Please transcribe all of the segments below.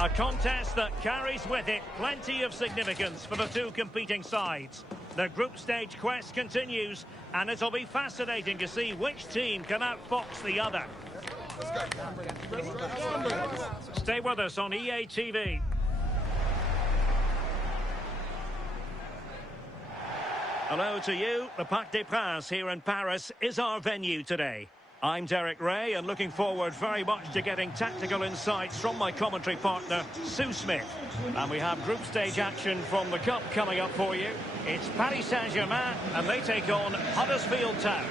A contest that carries with it plenty of significance for the two competing sides. The group stage quest continues, and it'll be fascinating to see which team can outfox the other. Stay with us on EA TV. Hello to you. The Parc des Princes here in Paris is our venue today. I'm Derek Ray, and looking forward very much to getting tactical insights from my commentary partner, Sue Smith. And we have group stage action from the Cup coming up for you. It's Paris Saint-Germain, and they take on Huddersfield Town.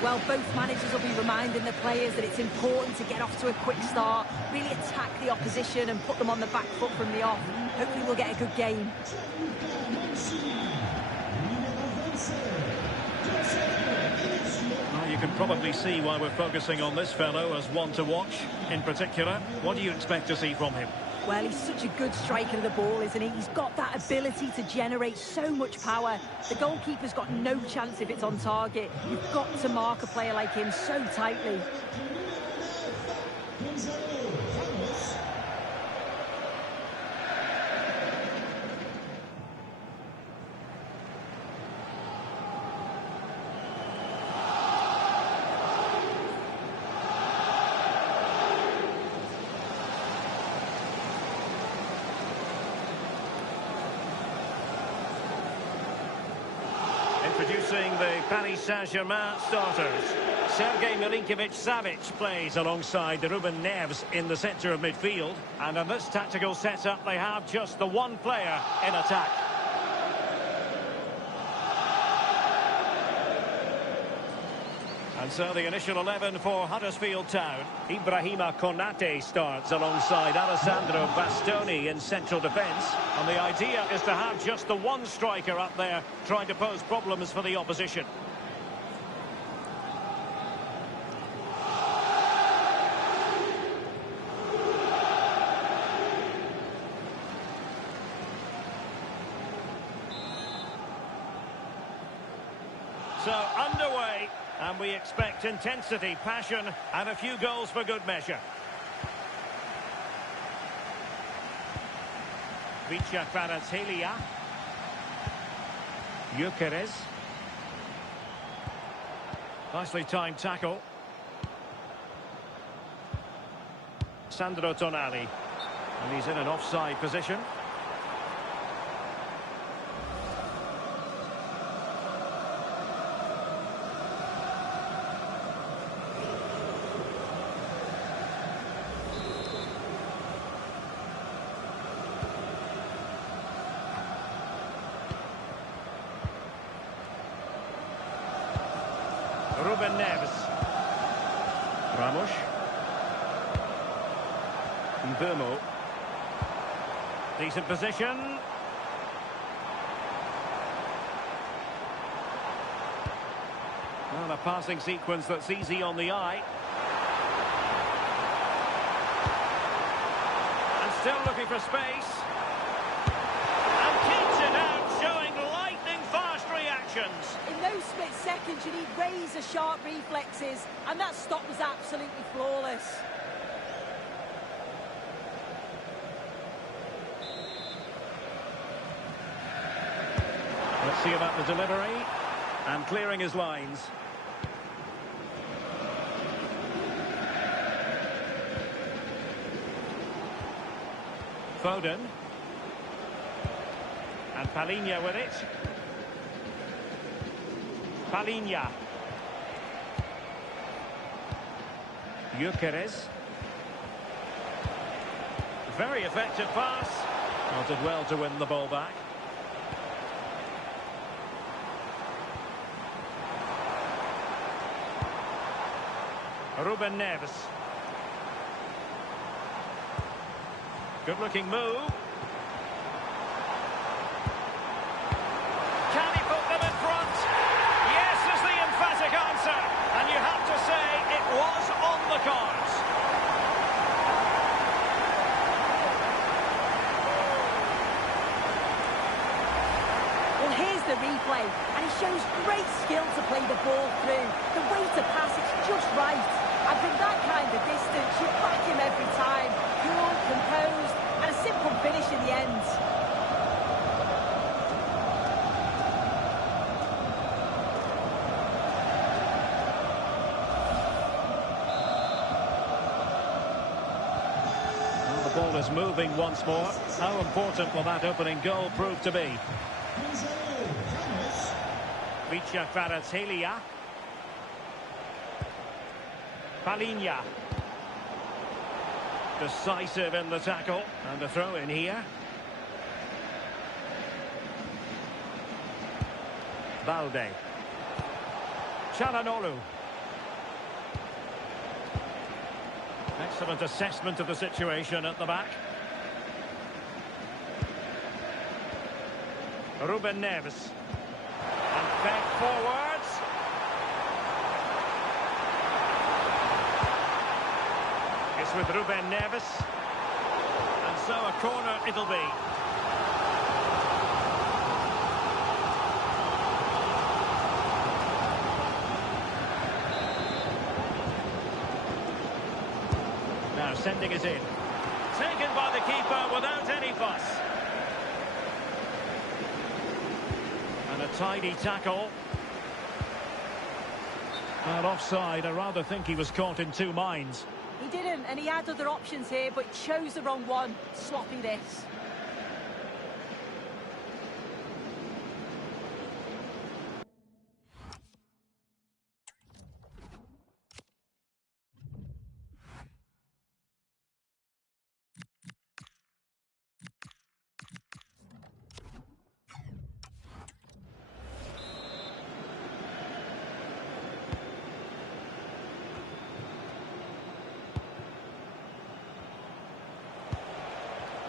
Well, both managers will be reminding the players that it's important to get off to a quick start, really attack the opposition and put them on the back foot from the off. Hopefully we'll get a good game. Well, you can probably see why we're focusing on this fellow as one to watch. In particular, what do you expect to see from him? Well, he's such a good striker of the ball, isn't he? He's got that ability to generate so much power. The goalkeeper's got no chance if it's on target. You've got to mark a player like him so tightly. Introducing the Paris Saint-Germain starters. Sergej Milinkovic-Savic plays alongside Ruben Neves in the centre of midfield. And in this tactical setup, they have just the one player in attack. And so the initial 11 for Huddersfield Town. Ibrahima Konate starts alongside Alessandro Bastoni in central defence. And the idea is to have just the one striker up there trying to pose problems for the opposition. So underway. And we expect intensity, passion, and a few goals for good measure. Vicha Kvaratskhelia. Gyökeres. Nicely timed tackle. Sandro Tonali. And he's in an offside position. Ruben Neves. Ramos. Mbeumo. Decent position. Well, a passing sequence that's easy on the eye. And still looking for space. And keeps it out, showing lightning fast reactions. In those split seconds, you need razor-sharp reflexes, and that stop was absolutely flawless. Let's see about the delivery. And clearing his lines. Foden. And Palhinha with it. Palhinha. Gyökeres. Very effective pass. Well, did well to win the ball back. Ruben Neves. Good-looking move. Can he put them in front? Yes is the emphatic answer. And you have to say it was on the cards. Well, here's the replay, and he shows great skill to play the ball through. The way to pass, it's just right. And from that kind of distance, you back him every time. Cool, composed, and a the end. Well, the ball is moving once more. How important will that opening goal prove to be? Vicha Kvaratskhelia. Palinha. Decisive in the tackle. And a throw in here. Balde. Çalhanoğlu. Excellent assessment of the situation at the back. Ruben Neves. And fed forwards. It's with Ruben Neves. And so a corner it'll be. Now sending it in. Taken by the keeper without any fuss. And a tidy tackle. Well, offside. I rather think he was caught in two minds. He didn't, and he had other options here, but chose the wrong one. Sloppy this.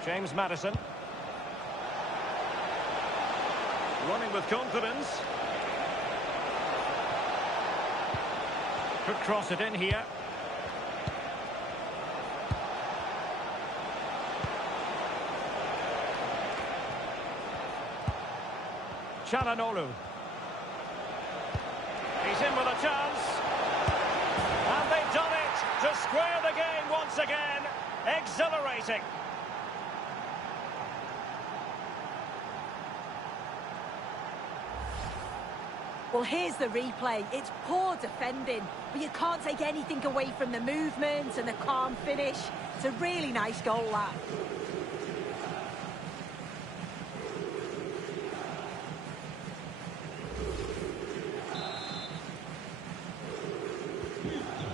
James Maddison. Running with confidence. Could cross it in here. Çalhanoğlu. He's in with a chance. And they've done it to square the game once again. Exhilarating. Well, here's the replay. It's poor defending, but you can't take anything away from the movement and the calm finish. It's a really nice goal, that.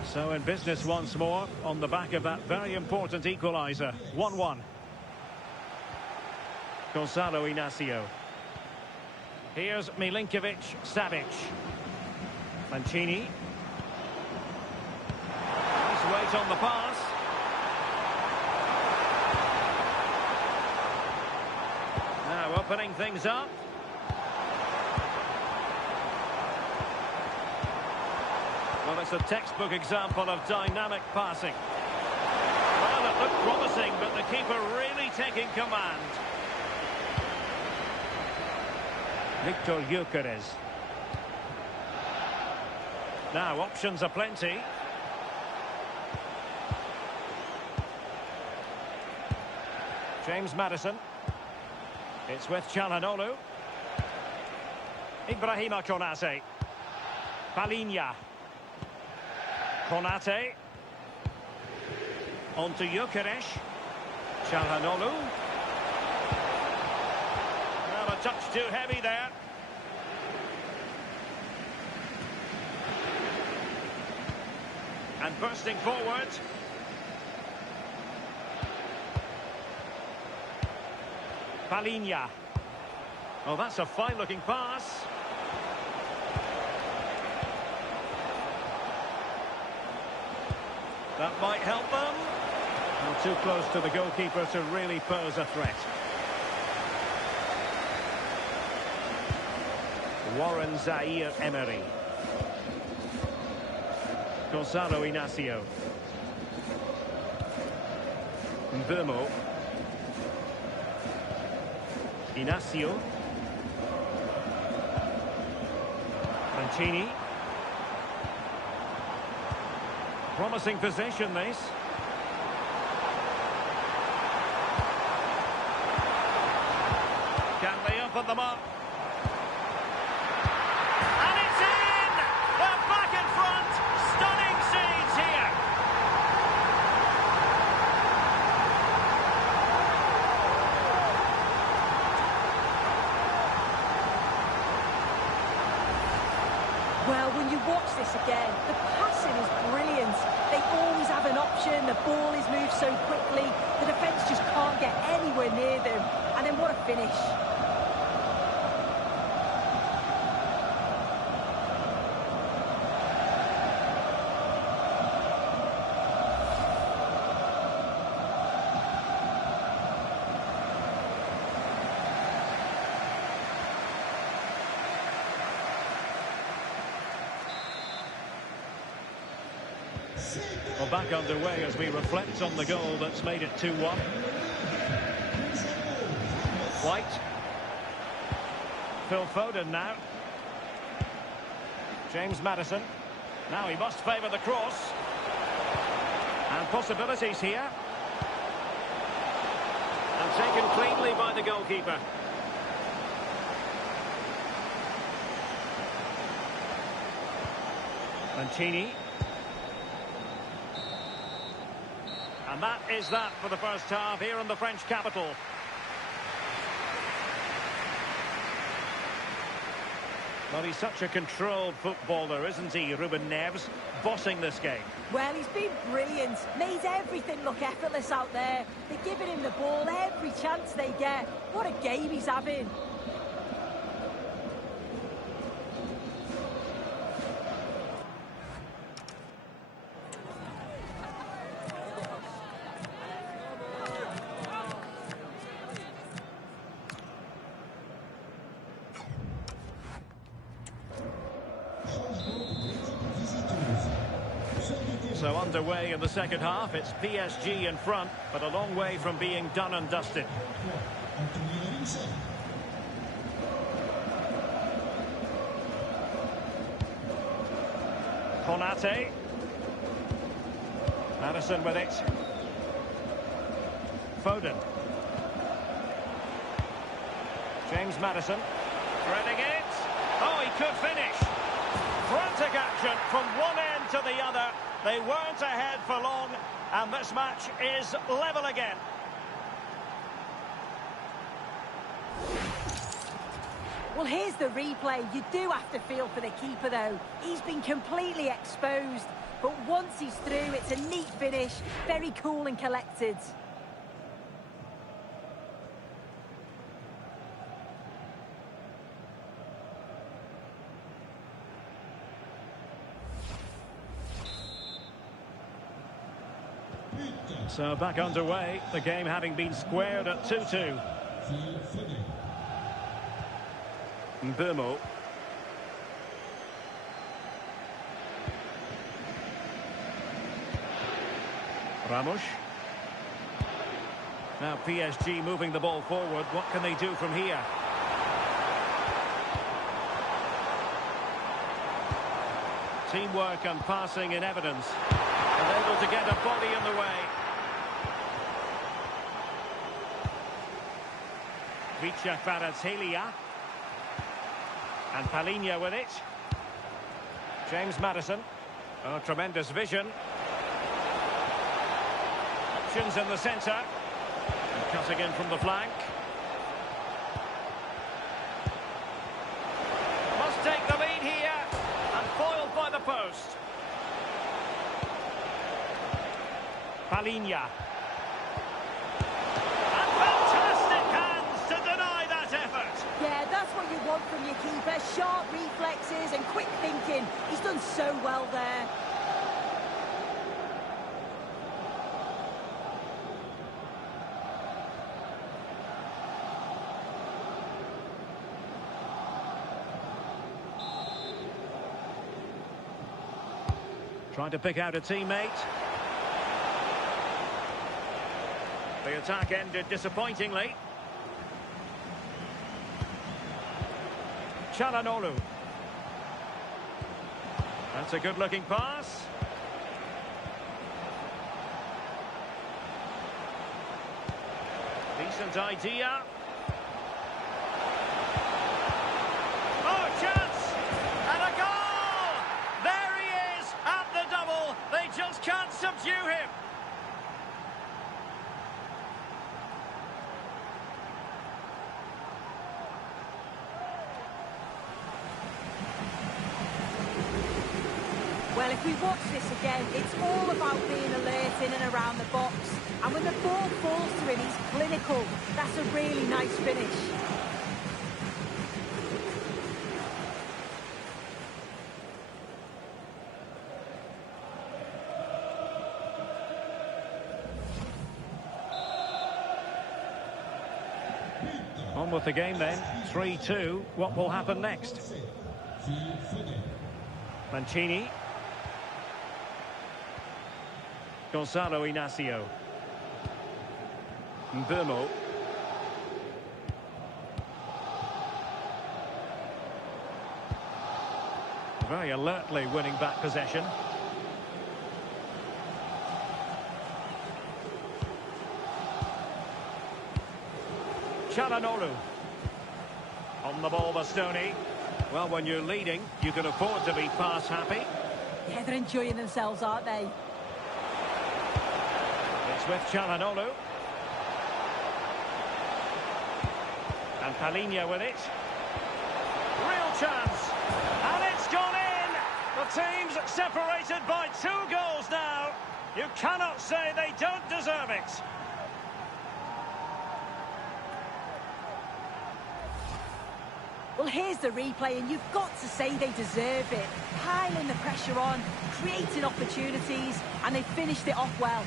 So in business once more, on the back of that very important equaliser. 1-1. Gonzalo Inacio. Here's Milinkovic-Savic. Mancini. Nice weight on the pass. Now opening things up. Well, it's a textbook example of dynamic passing. Well, it looked promising, but the keeper really taking command. Victor Gyökeres. Now, options are plenty. James Maddison. It's with Çalhanoğlu. Ibrahima Konate. Palinha. Konate. On to Gyökeres. Çalhanoğlu. Well, a touch too heavy there. And bursting forward. Palinha. Oh, that's a fine-looking pass. That might help them. Not too close to the goalkeeper to really pose a threat. Warren Zaire-Emery. Gonzalo Inacio. Mbeumo. Inacio. Mancini. Promising possession, this. this again. The passing is brilliant. They always have an option. The ball is moved so quickly. The defence just can't get anywhere near them. And then what a finish. Well, back underway as we reflect on the goal that's made it 2-1. White. Phil Foden now. James Maddison. Now he must favour the cross. And possibilities here. And taken cleanly by the goalkeeper. Mancini. And that is that for the first half here in the French capital. Well, he's such a controlled footballer, isn't he, Ruben Neves? Bossing this game. Well, he's been brilliant. Made everything look effortless out there. They're giving him the ball every chance they get. What a game he's having. So underway in the second half, it's PSG in front, but a long way from being done and dusted. Konate. Maddison with it. Foden. James Maddison. Threading it. Oh, he could finish. Frantic action from one end to the other. They weren't ahead for long, and this match is level again. Well, here's the replay. You do have to feel for the keeper, though. He's been completely exposed. But once he's through, it's a neat finish. Very cool and collected. So back underway, the game having been squared at 2-2. Mbeumo. Ramos. Now PSG moving the ball forward. What can they do from here? Teamwork and passing in evidence. And able to get a body in the way. Vicha Kvaratskhelia. And Palhinha with it. James Maddison. Oh, tremendous vision. Options in the centre. And cutting in from the flank. Must take the lead here. And foiled by the post. Palhinha. And fantastic hands to deny that effort. Yeah, that's what you want from your keeper. Sharp reflexes and quick thinking. He's done so well there. Trying to pick out a teammate. The attack ended disappointingly. Çalhanoğlu. That's a good-looking pass. Decent idea. Oh, chance! And a goal! There he is at the double. They just can't subdue him. if we watch this again, it's all about being alert in and around the box. And when the ball falls to him, he's clinical. That's a really nice finish. On with the game then, 3-2. What will happen next? Mancini. Gonzalo Inacio. Mbeumo. Very alertly winning back possession. Çalhanoğlu. On the ball, Bastoni. Well, when you're leading, you can afford to be pass happy. Yeah, they're enjoying themselves, aren't they? It's with Çalhanoğlu. And Palhinha with it. Real chance. And it's gone in. The team's separated by 2 goals now. You cannot say they don't deserve it. Well, here's the replay, and you've got to say they deserve it. Piling the pressure on, creating opportunities, and they finished it off well.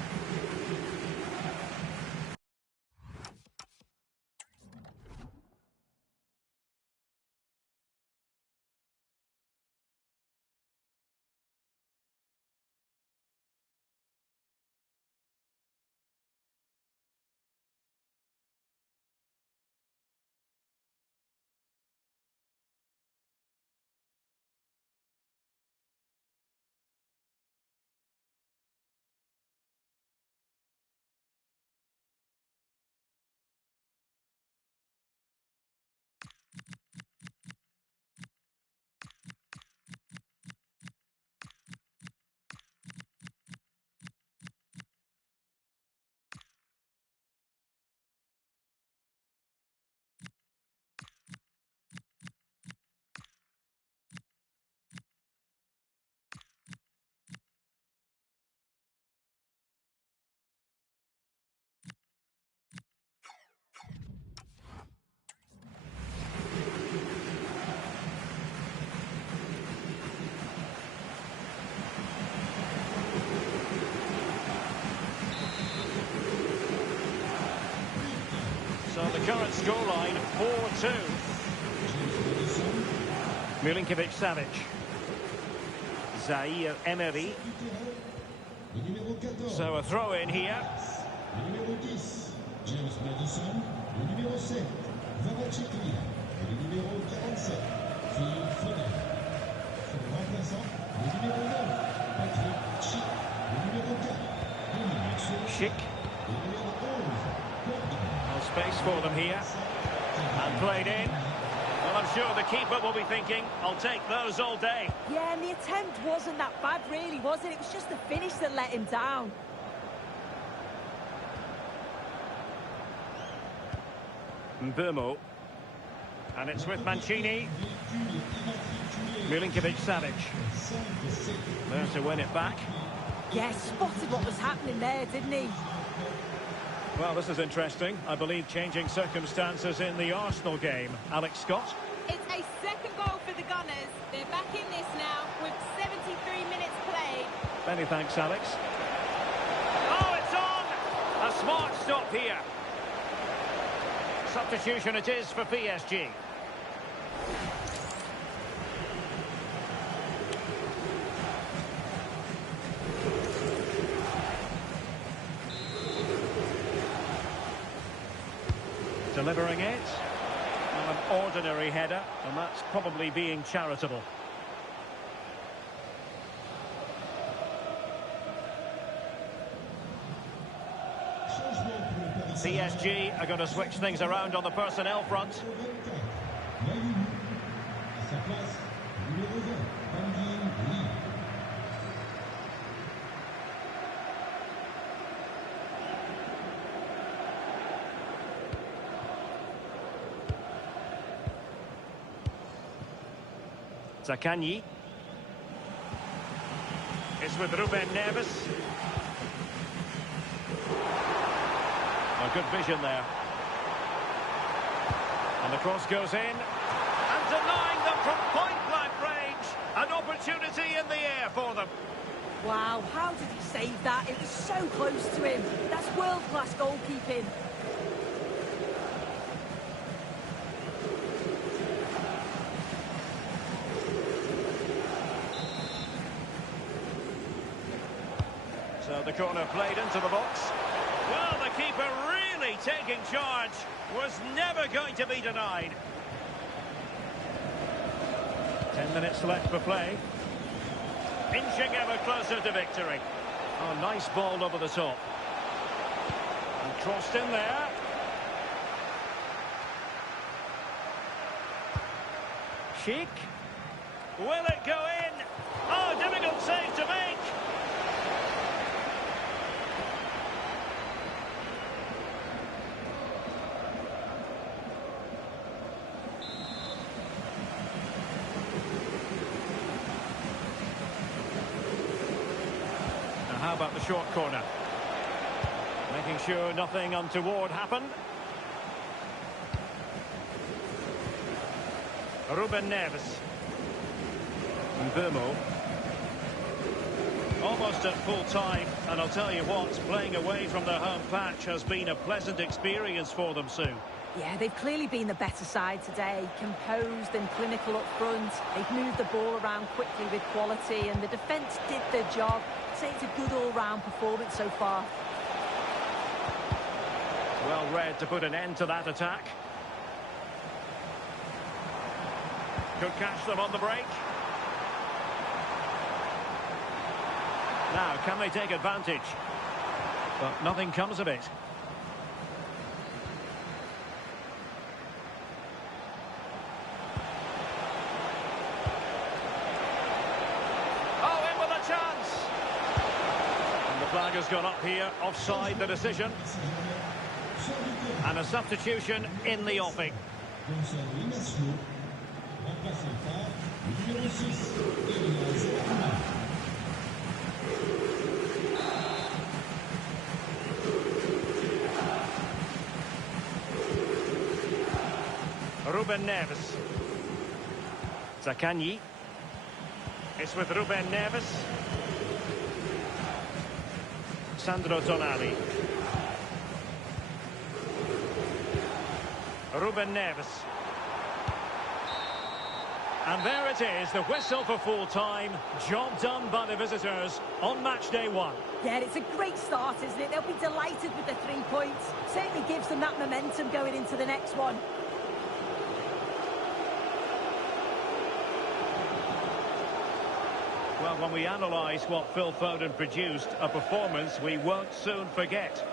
So the current scoreline, 4-2. Milinkovic-Savic. Zaire Emery. So a throw in here. James Madison, le numéro 7, Varachekli, le numéro 47, Phil Foden. Son remplaçant, le numéro 9, Patrick Schick, le numéro 4, Dominique Schick. le numéro 11, Gordon. No space for them here. And played in. Well, I'm sure the keeper will be thinking, I'll take those all day. Yeah, and the attempt wasn't that bad, really, was it? It was just the finish that let him down. Mbeumo. And it's with Mancini. Milinkovic-Savic. There's to win it back. Yeah, spotted what was happening there, didn't he? Well, this is interesting. I believe changing circumstances in the Arsenal game. Alex Scott. It's a second goal for the Gunners. They're back in this now with 73 minutes played. Many thanks, Alex. Oh, it's on! A smart stop here. Substitution it is for PSG. Delivering it. Well, an ordinary header, and that's probably being charitable. PSG are going to switch things around on the personnel front. Zaccagni. with Ruben Neves. A good vision there. And the cross goes in. And denying them from point-blank range. An opportunity in the air for them. Wow, how did he save that? It was so close to him. That's world-class goalkeeping. So the corner played into the box. Well, the keeper really taking charge. Was never going to be denied. 10 minutes left for play. Inching ever closer to victory. Oh, nice ball over the top. And crossed in there. Sheik. Will it go in? Oh, difficult save to make. How about the short corner? Making sure nothing untoward happened. Ruben Neves. Mbeumo. Almost at full time, and I'll tell you what, playing away from their home patch has been a pleasant experience for them, Sue. Yeah, they've clearly been the better side today, composed and clinical up front. They've moved the ball around quickly with quality, and the defence did their job. I'd say it's a good all-round performance so far. Well read to put an end to that attack. Could catch them on the break. Now, can they take advantage? But nothing comes of it. Oh, in with a chance! And the flag has gone up here, offside the decision. And a substitution in the offing. Ruben Neves. Zaccagni. It's with Ruben Neves. Sandro Tonali. Ruben Neves. And there it is, the whistle for full time. Job done by the visitors on match day 1. Yeah, it's a great start, isn't it? They'll be delighted with the 3 points. Certainly gives them that momentum going into the next one. Well, when we analyse what Phil Foden produced, a performance we won't soon forget.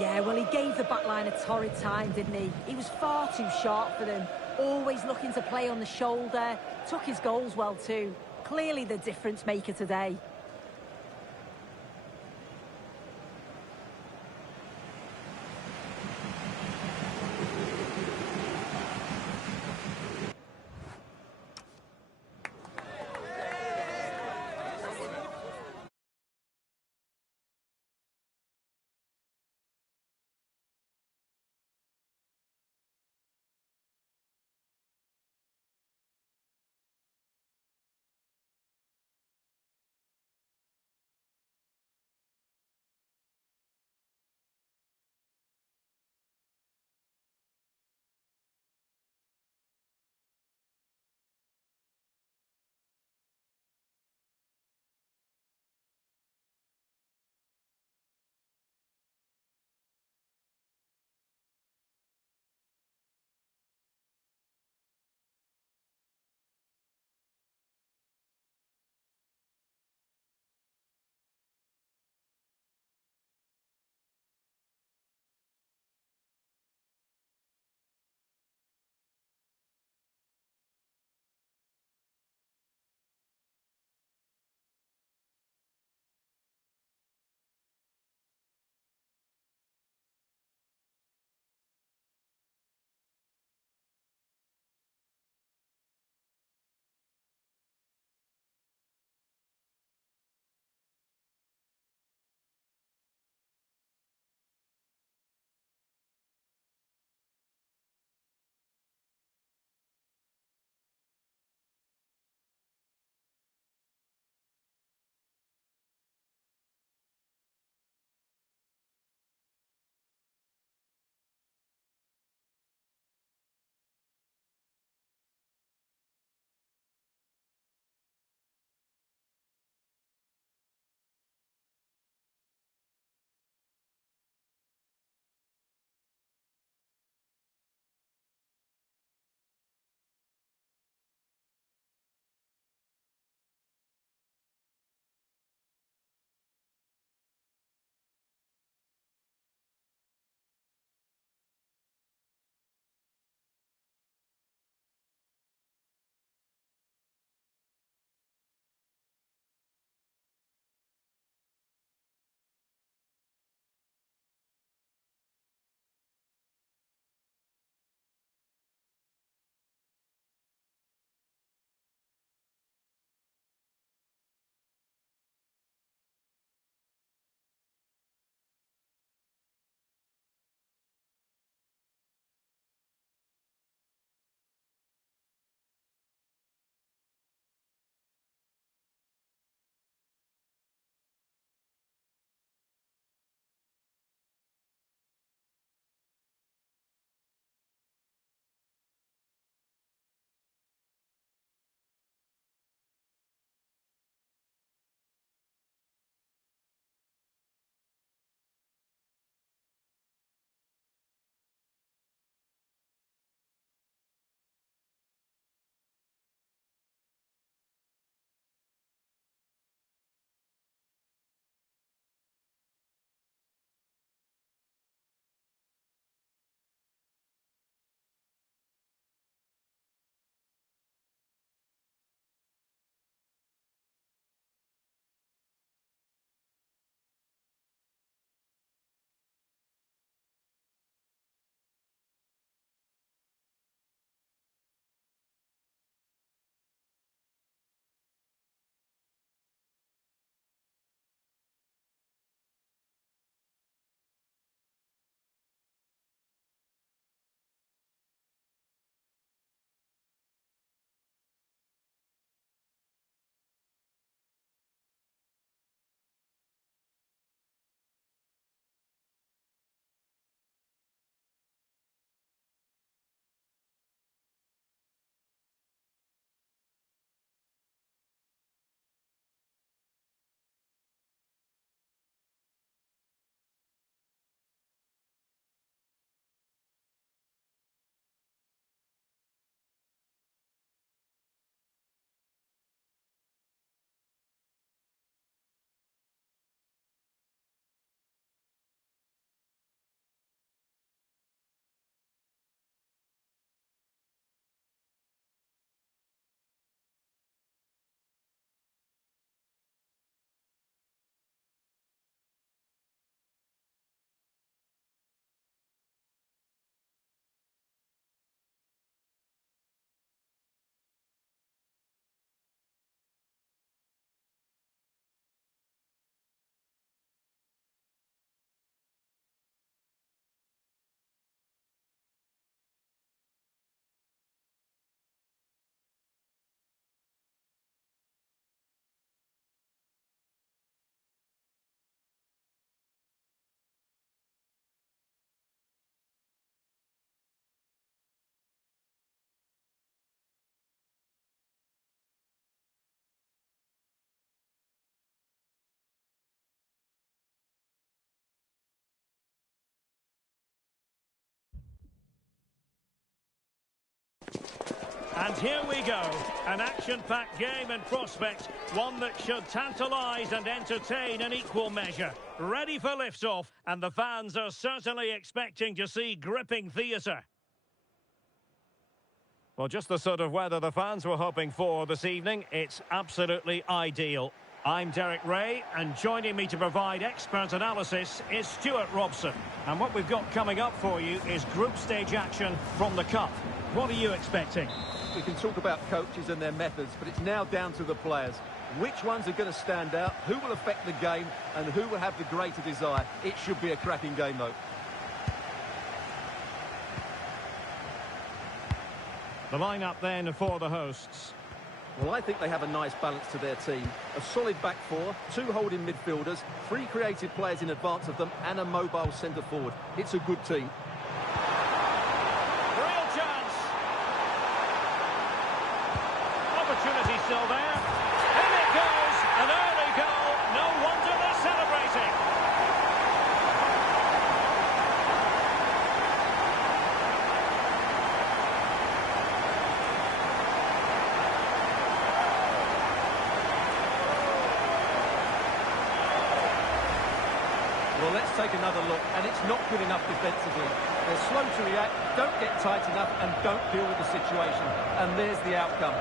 Yeah, well, he gave the backline a torrid time, didn't he? He was far too sharp for them. Always looking to play on the shoulder. Took his goals well too. Clearly the difference maker today. And here we go, an action-packed game in prospect, one that should tantalise and entertain in equal measure. Ready for liftoff, and the fans are certainly expecting to see gripping theatre. Well, just the sort of weather the fans were hoping for this evening. It's absolutely ideal. I'm Derek Ray, and joining me to provide expert analysis is Stuart Robson. And what we've got coming up for you is group stage action from the Cup. What are you expecting? We can talk about coaches and their methods, but it's now down to the players. Which ones are going to stand out, who will affect the game, and who will have the greater desire. It should be a cracking game, though. The lineup then for the hosts. Well, I think they have a nice balance to their team. A solid back four, two holding midfielders, three creative players in advance of them, and a mobile centre forward. It's a good team. Real chance. Opportunity still there. In it goes. An early goal. No wonder they're celebrating. Well, let's take another look, and it's not good enough defensively. They're slow to react, don't get tight enough, and don't deal with the situation. And there's the outcome.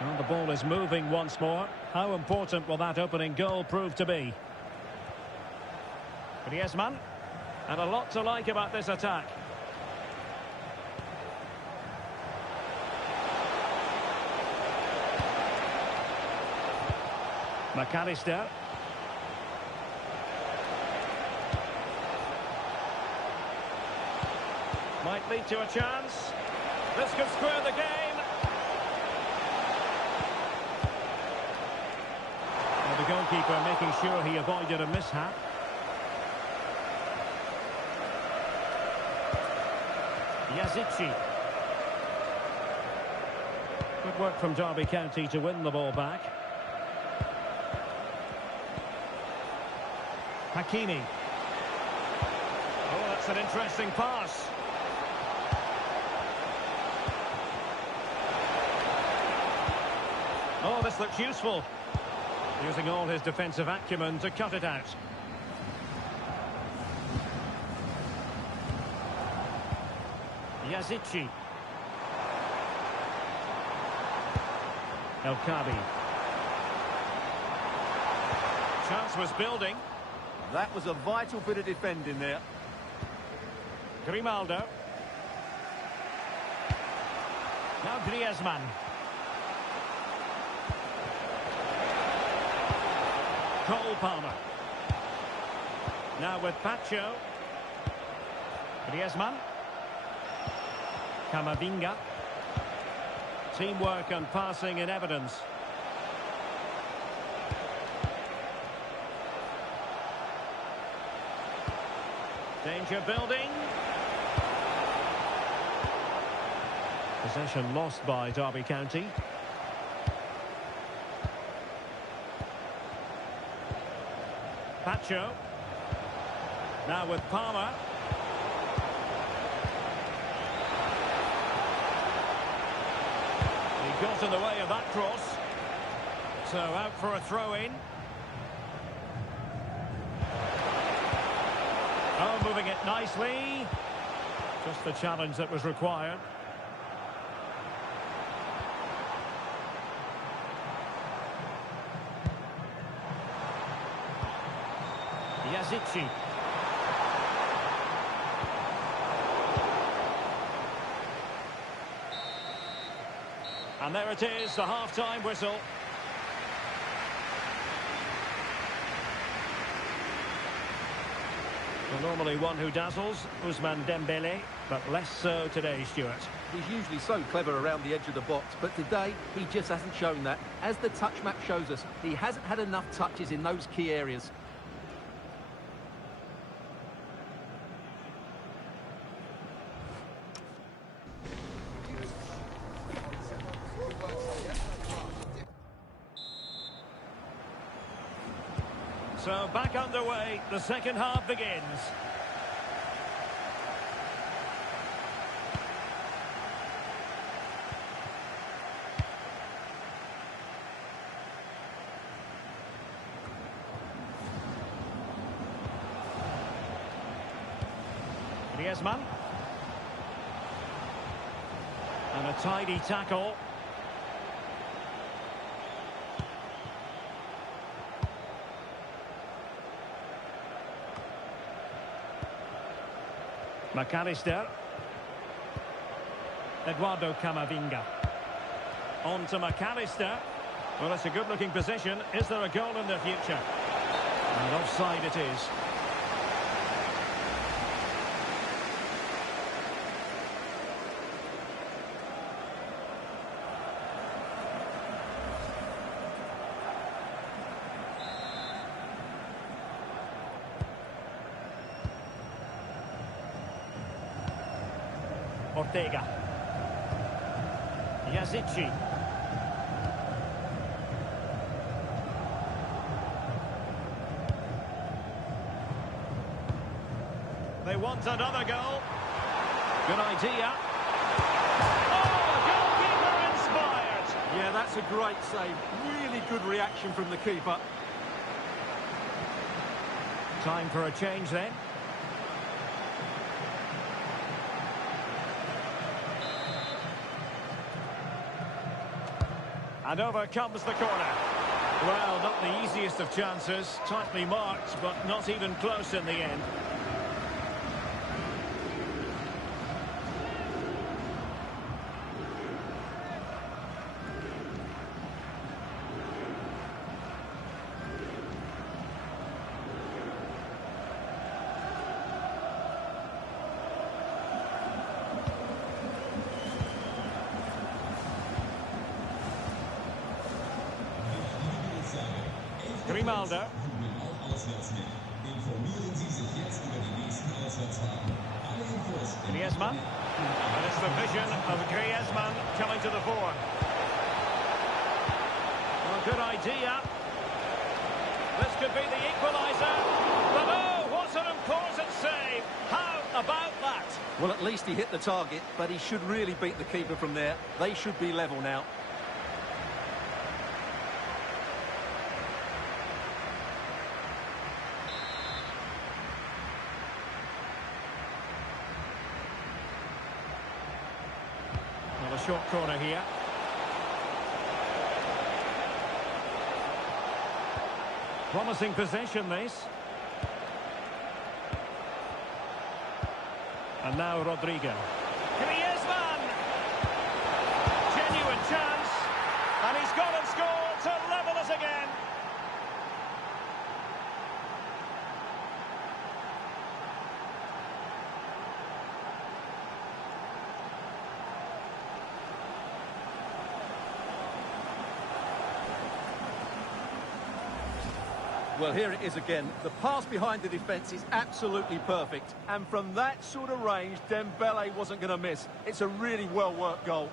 Well, the ball is moving once more. How important will that opening goal prove to be? Griezmann, and a lot to like about this attack. McAllister. Might lead to a chance. This could square the game. Well, the goalkeeper making sure he avoided a mishap. Yazici. Good work from Derby County to win the ball back. Hakimi. Oh, that's an interesting pass. Oh, this looks useful. Using all his defensive acumen to cut it out. Yazici. El Kabi. Chance was building. That was a vital bit of defending there. Grimaldo. Now Griezmann. Cole Palmer. Now with Pacho. Griezmann. Camavinga. Teamwork and passing in evidence. Danger building. Possession lost by Derby County. Pacho. Now with Palmer. He got in the way of that cross. So out for a throw-in. Oh, moving it nicely. Just the challenge that was required. Yazici. And there it is, the half-time whistle. Well, normally one who dazzles, Ousmane Dembele, but less so today, Stuart. He's usually so clever around the edge of the box, but today he just hasn't shown that. As the touch map shows us, he hasn't had enough touches in those key areas. So back underway, the second half begins. Griezmann. And a tidy tackle. McAllister. Eduardo Camavinga. On to McAllister. Well, it's a good-looking position. Is there a goal in the future? And offside it is. Ortega. Yazici. They want another goal. Good idea. Oh, goalkeeper inspired. Yeah, that's a great save. Really good reaction from the keeper. Time for a change then. And over comes the corner. Well, not the easiest of chances. Tightly marked, but not even close in the end. Grimaldo. Griezmann. And it's the vision of Griezmann coming to the fore. Well, good idea. This could be the equaliser. But oh, what an important save. How about that? Well, at least he hit the target, but he should really beat the keeper from there. They should be level now. Well, a short corner here. Promising possession, this. And now Rodrigo. Griezmann! Genuine chance. And he's gone and scored to level us again. Well, here it is again. The pass behind the defence is absolutely perfect. And from that sort of range, Dembele wasn't going to miss. It's a really well-worked goal.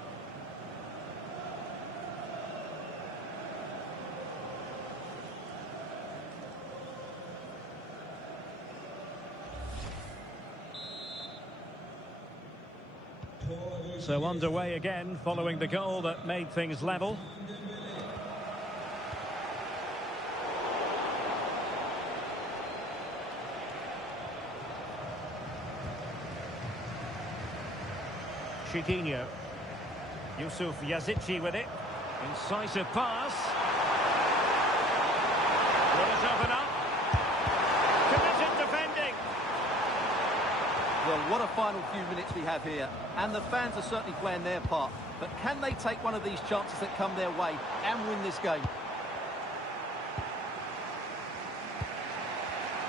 So underway again, following the goal that made things level. Chiquinho. Yusuf Yazici with it. Incisive pass. Will it open up? Committed defending. Well, what a final few minutes we have here. And the fans are certainly playing their part. But can they take one of these chances that come their way and win this game?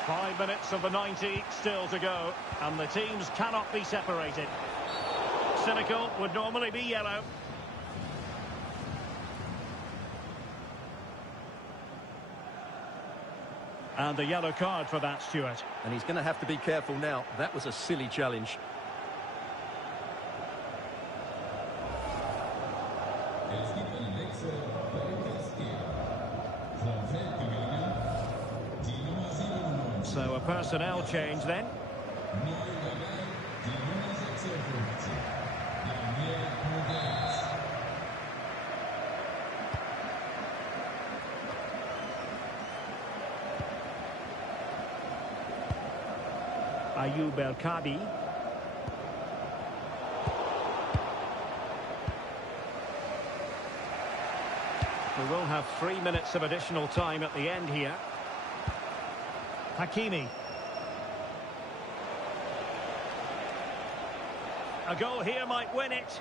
5 minutes of the 90 still to go. And the teams cannot be separated. Cynical would normally be yellow. And a yellow card for that, Stuart. And he's going to have to be careful now. That was a silly challenge. Es gibt einen Wechsel bei dem Gastgeber. Vom Feld gegangen, die Nummer So a personnel change then. Neu dabei, die Nummer 56. Daniel Progress. Ayoub El Kadi. We will have 3 minutes of additional time at the end here. Hakimi. A goal here might win it.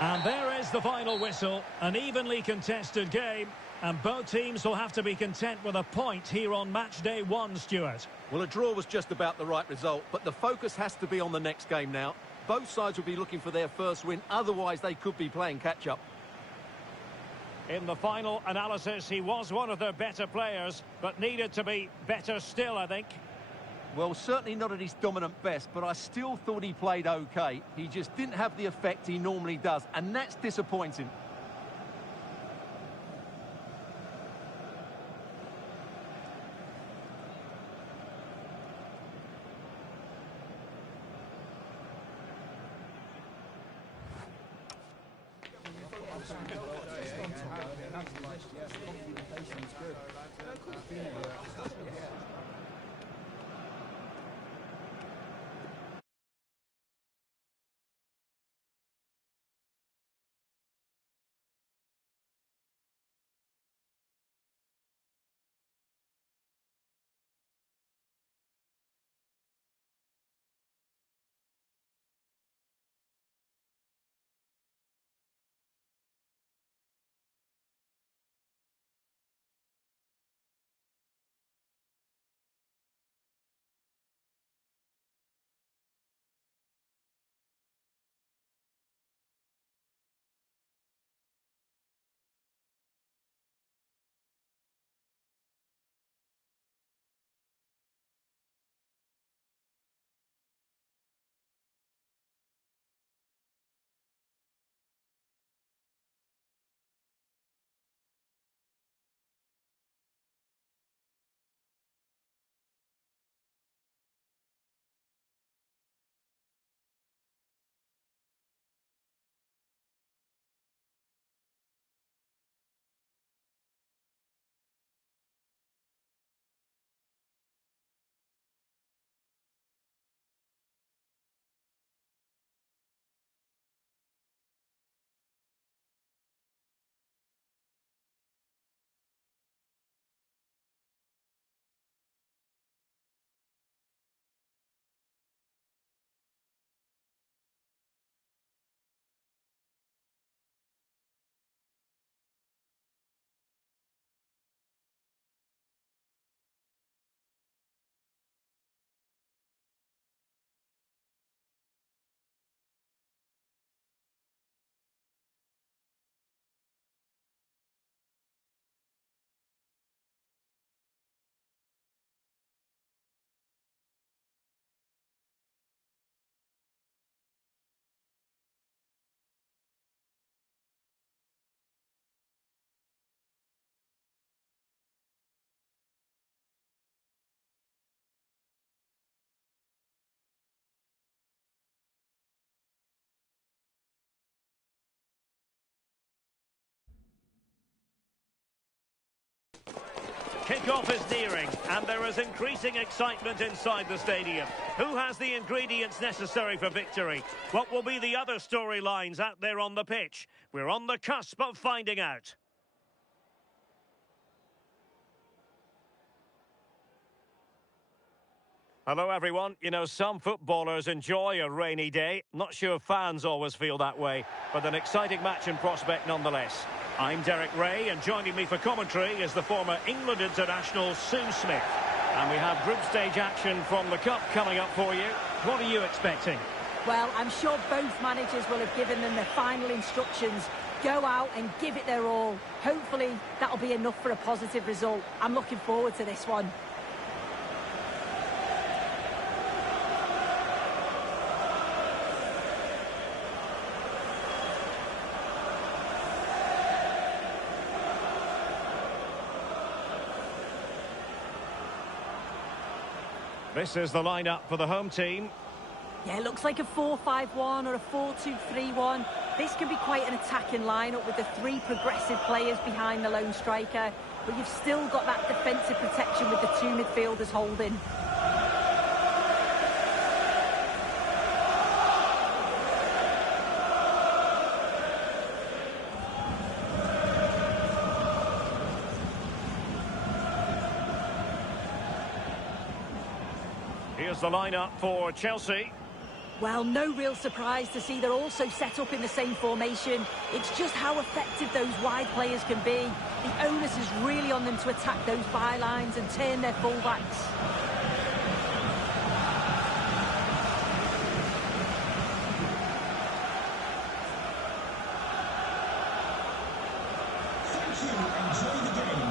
And there is the final whistle. An evenly contested game. And both teams will have to be content with a point here on match day 1, Stuart. Well, a draw was just about the right result, but the focus has to be on the next game now. Both sides will be looking for their first win, otherwise they could be playing catch-up. In the final analysis, he was one of their better players, but needed to be better still, I think. Well, certainly not at his dominant best, but I still thought he played okay. He just didn't have the effect he normally does, and that's disappointing. Kick-off is nearing, and there is increasing excitement inside the stadium. Who has the ingredients necessary for victory? What will be the other storylines out there on the pitch? We're on the cusp of finding out. Hello everyone. You know, some footballers enjoy a rainy day. Not sure fans always feel that way, but an exciting match in prospect nonetheless. I'm Derek Ray, and joining me for commentary is the former England international Sue Smith. And we have group stage action from the Cup coming up for you. What are you expecting? Well, I'm sure both managers will have given them their final instructions. Go out and give it their all. Hopefully that'll be enough for a positive result. I'm looking forward to this one. This is the lineup for the home team. Yeah, it looks like a 4-5-1 or a 4-2-3-1. This can be quite an attacking lineup with the three progressive players behind the lone striker. But you've still got that defensive protection with the two midfielders holding. Here's the lineup for Chelsea. Well, no real surprise to see they're also set up in the same formation. It's just how effective those wide players can be. The onus is really on them to attack those bylines and turn their fullbacks. Thank you. Enjoy the game.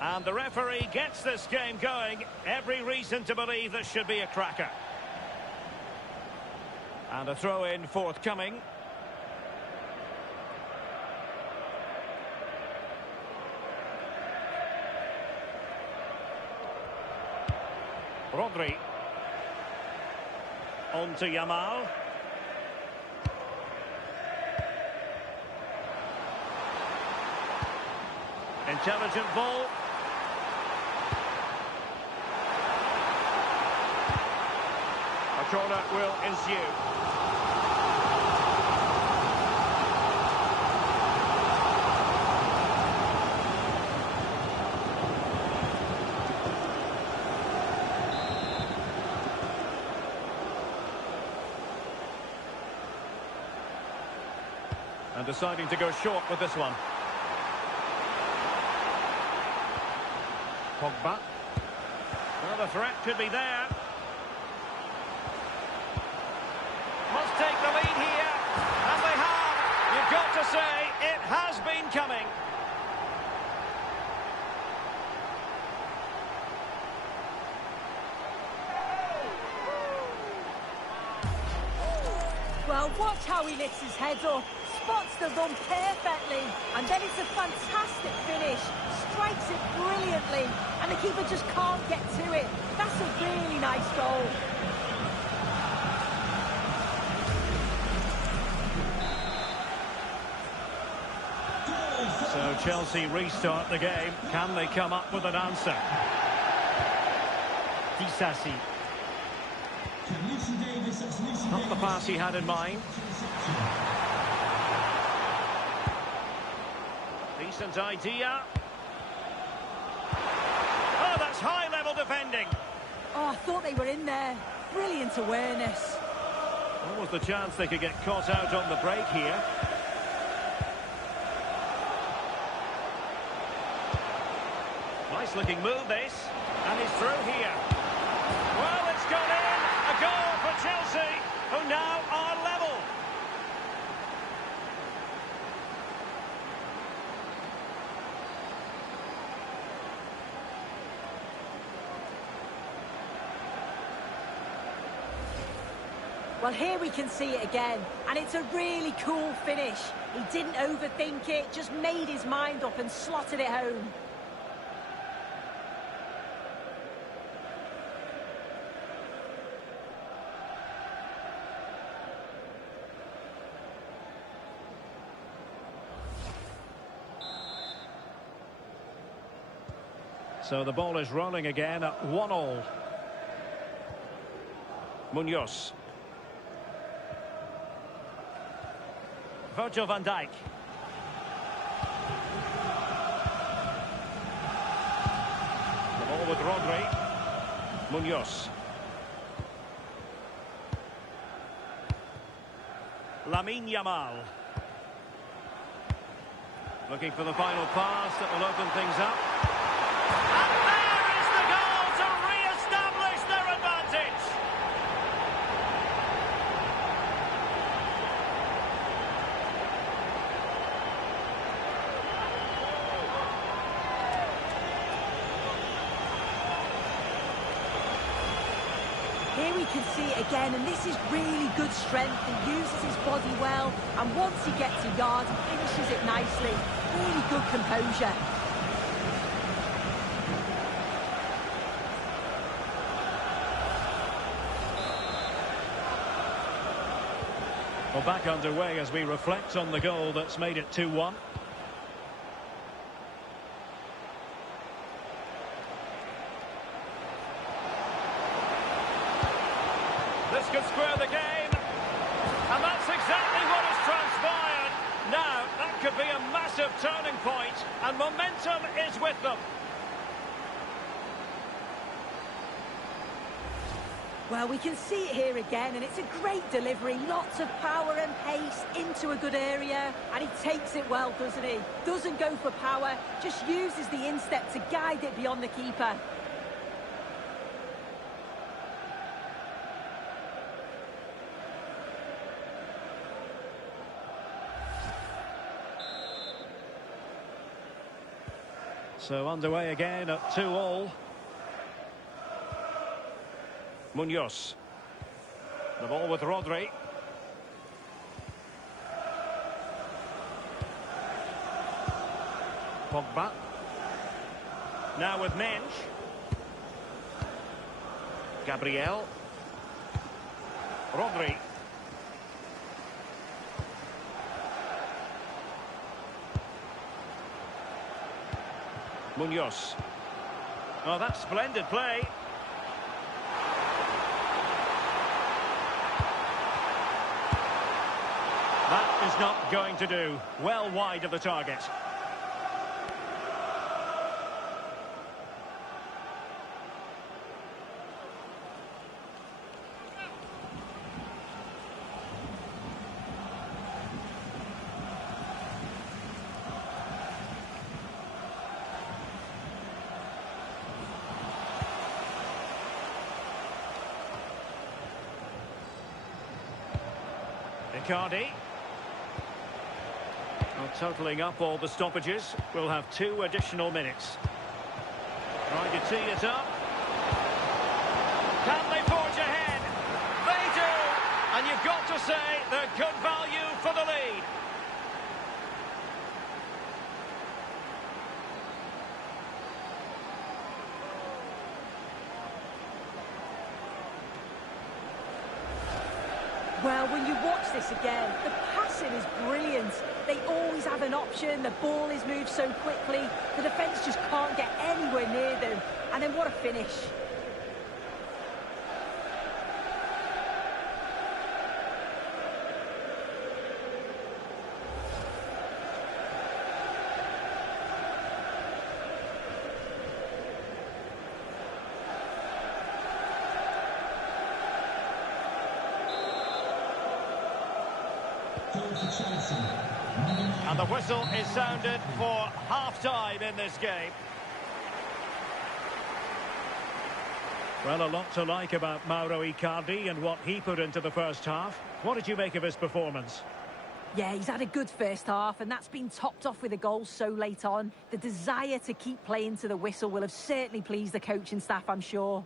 And the referee gets this game going. Every reason to believe this should be a cracker. And a throw-in forthcoming. Rodri. On to Yamal. Intelligent ball. A corner will ensue. And deciding to go short with this one. Pogba. Well, the threat could be there. Must take the lead here. And they have. You've got to say, it has been coming. Well, watch how he lifts his head up, spots the run perfectly, and then it's a fantastic finish. Strikes it brilliantly, and the keeper just can't get to it. That's a really nice goal. So Chelsea restart the game. Can they come up with an answer? Disasi. Not the pass he had in mind. Decent idea. Oh, that's high-level defending. Oh, I thought they were in there. Brilliant awareness. What was the chance they could get caught out on the break here? Nice-looking move, this. And he's through here. Well, it's gone in. A goal for Chelsea, who now are level. Well, here we can see it again, and it's a really cool finish. He didn't overthink it, just made his mind up and slotted it home. So the ball is rolling again at 1-1. Munoz. Virgil van Dijk. The ball with Rodri. Munoz. Lamine Yamal. Looking for the final pass that will open things up. And there is the goal to re-establish their advantage. Here we can see it again, and this is really good strength. He uses his body well, and once he gets a yard, he finishes it nicely. Really good composure. Well, back underway as we reflect on the goal that's made it 2-1. This could square the game. And that's exactly what has transpired. Now, that could be a massive turning point, and momentum is with them. Well, we can see it here again, and it's a great delivery. Lots of power and pace into a good area, and he takes it well, doesn't he? Doesn't go for power, just uses the instep to guide it beyond the keeper. So underway again at 2-2. Munoz. The ball with Rodri. Pogba. Now with Mensch. Gabriel. Rodri. Munoz. Oh, that's splendid play. That is not going to do. Well wide of the target. Icardi. Well, totalling up all the stoppages, we'll have 2 additional minutes. Trying to tee it up. Can they forge ahead? They do! And you've got to say they're good value for the lead. Well, when you watch this again, the passing is brilliant. They always have an option, the ball is moved so quickly, the defence just can't get anywhere near them. And then what a finish. And the whistle is sounded for half-time in this game. Well, a lot to like about Mauro Icardi and what he put into the first half. What did you make of his performance? Yeah, he's had a good first half, and that's been topped off with a goal so late on. The desire to keep playing to the whistle will have certainly pleased the coaching staff, I'm sure.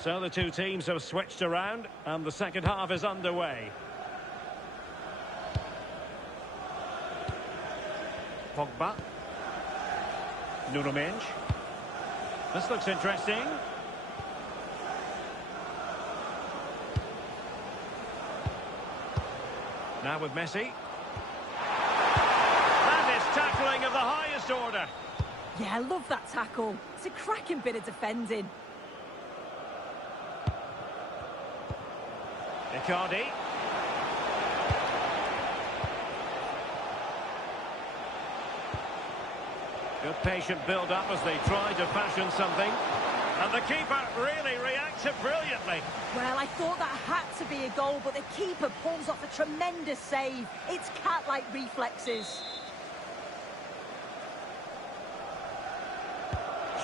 So the 2 teams have switched around, and the second half is underway. Pogba. Nuno Mensch. This looks interesting. Now with Messi. That is tackling of the highest order. Yeah, I love that tackle. It's a cracking bit of defending. Icardi. Good patient build-up as they try to fashion something. And the keeper really reacted brilliantly. Well, I thought that had to be a goal, but the keeper pulls off a tremendous save. It's cat-like reflexes.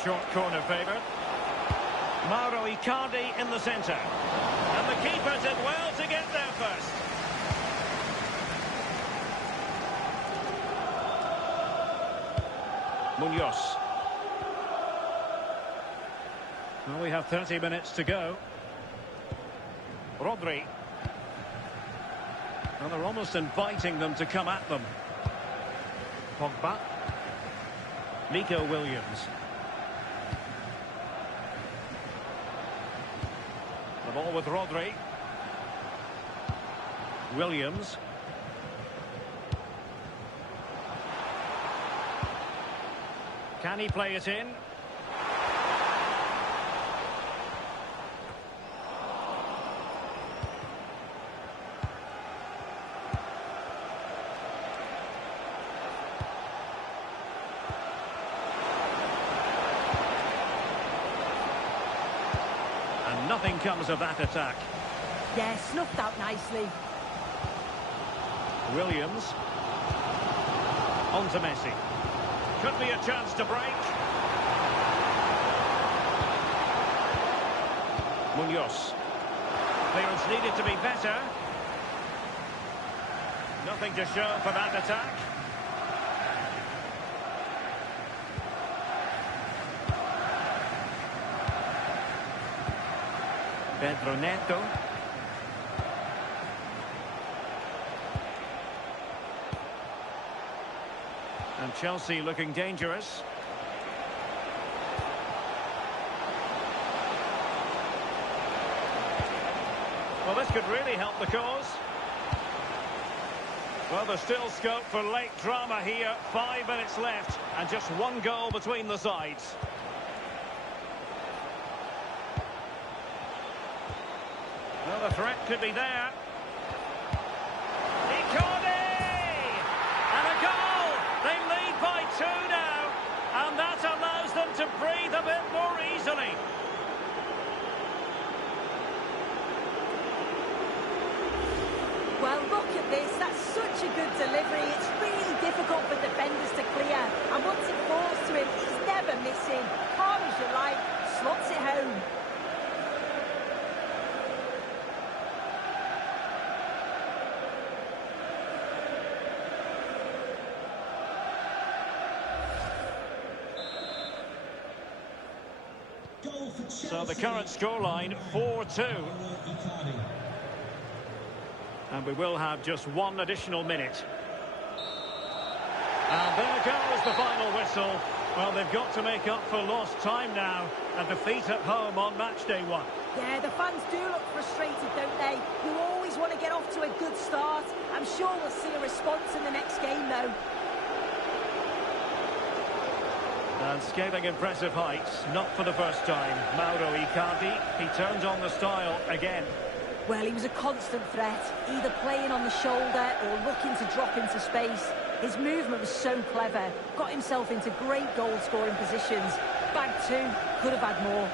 Short corner favoured. Mauro Icardi in the centre. And And the keeper did well to get there first. Munoz. Well, we have 30 minutes to go. Rodri. Well, they're almost inviting them to come at them. Pogba. Nico Williams. The ball with Rodri. Williams. Can he play it in? And nothing comes of that attack. Yeah, snuffed out nicely. Williams. On to Messi. Could be a chance to break. Munoz. Clearance needed to be better. Nothing to show for that attack. Pedro Neto. And Chelsea looking dangerous. Well, this could really help the cause. Well, there's still scope for late drama here. 5 minutes left and just one goal between the sides. Well, the threat could be there. They lead by 2 now, and that allows them to breathe a bit more easily. Well, look at this. That's such a good delivery. It's really difficult for defenders to clear. And once it falls to him, he's never missing. Calm as you like, slots it home. So the current scoreline, 4-2. And we will have just one additional minute. And there goes the final whistle. Well, they've got to make up for lost time now. A defeat at home on match day 1. Yeah, the fans do look frustrated, don't they? You always want to get off to a good start. I'm sure we'll see a response in the next game, though. And scaling impressive heights, not for the first time. Mauro Icardi, he turns on the style again. Well, he was a constant threat, either playing on the shoulder or looking to drop into space. His movement was so clever, got himself into great goal-scoring positions. Bag 2, could have had more.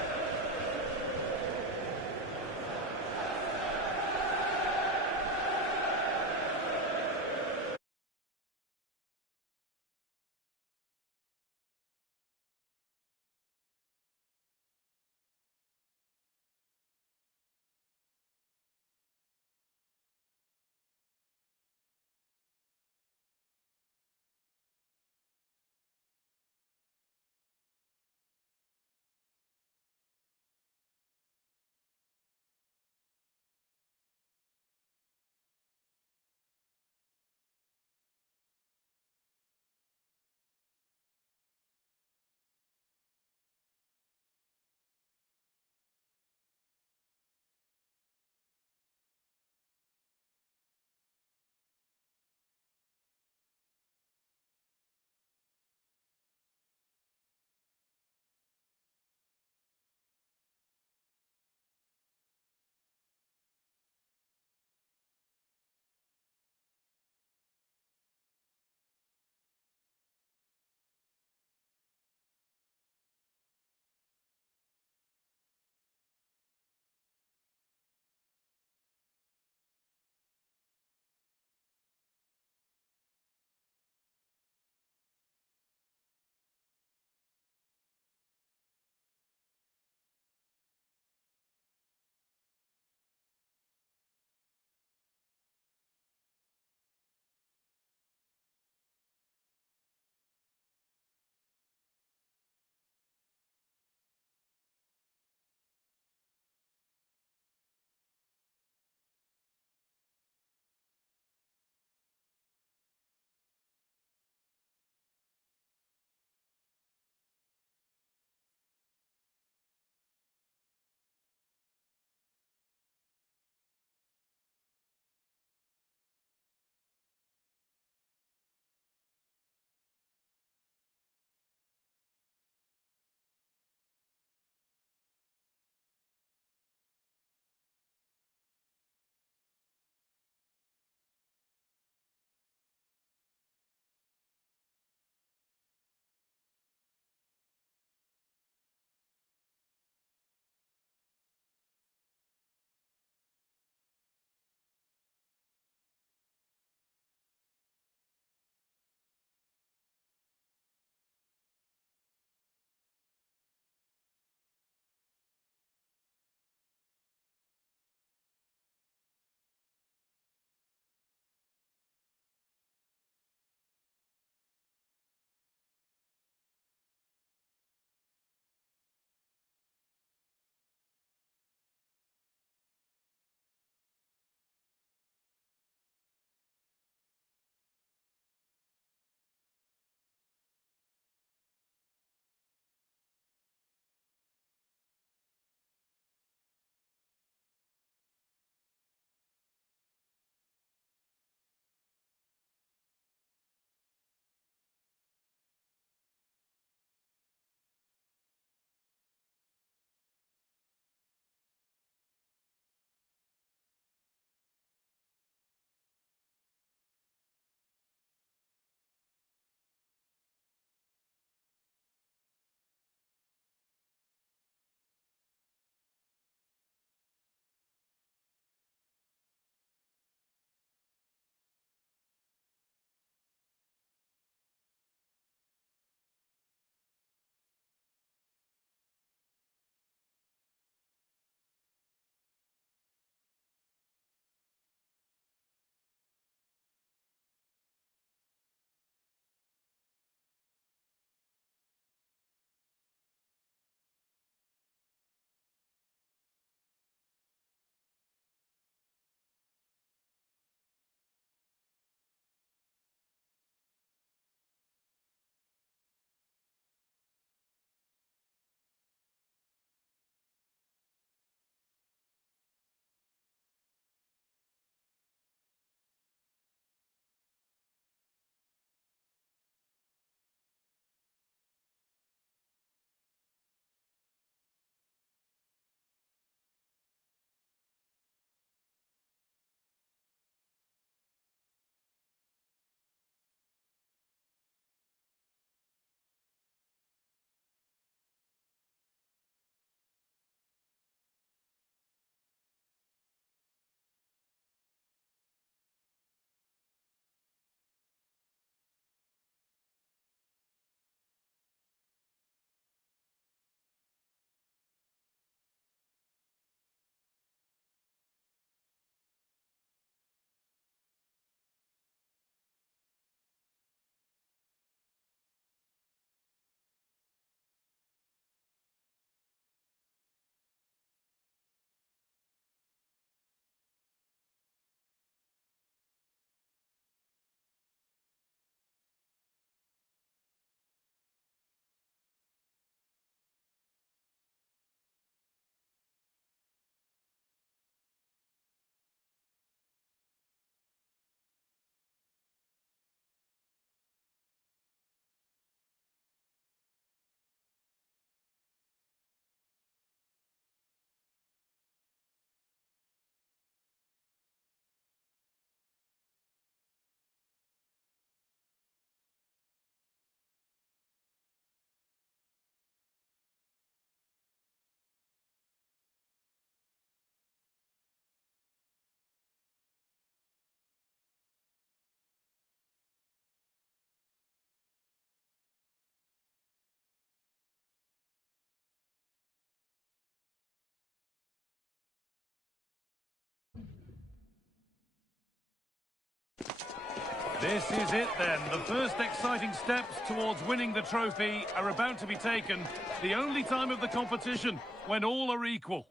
This is it then. The first exciting steps towards winning the trophy are about to be taken. The only time of the competition when all are equal.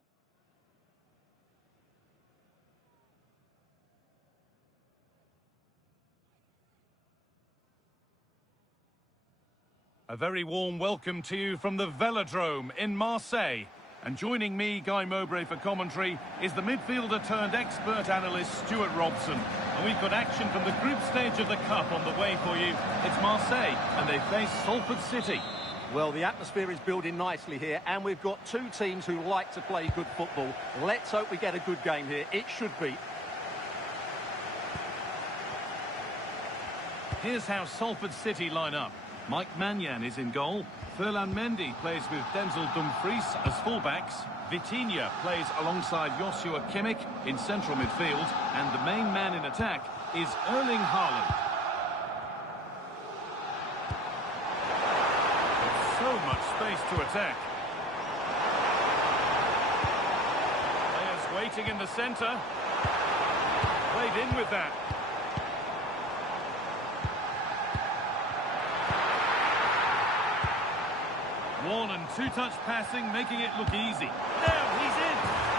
A very warm welcome to you from the Velodrome in Marseille. And joining me, Guy Mowbray, for commentary is the midfielder turned expert analyst Stuart Robson. And we've got action from the group stage of the Cup on the way for you. It's Marseille, and they face Salford City. Well, the atmosphere is building nicely here, and we've got two teams who like to play good football. Let's hope we get a good game here. It should be. Here's how Salford City line up. Mike Maignan is in goal. Ferland Mendy plays with Denzel Dumfries as fullbacks. Vitinha plays alongside Joshua Kimmich in central midfield. And the main man in attack is Erling Haaland. There's so much space to attack. Players waiting in the centre. Played in with that. One and two-touch passing, making it look easy. Now he's in.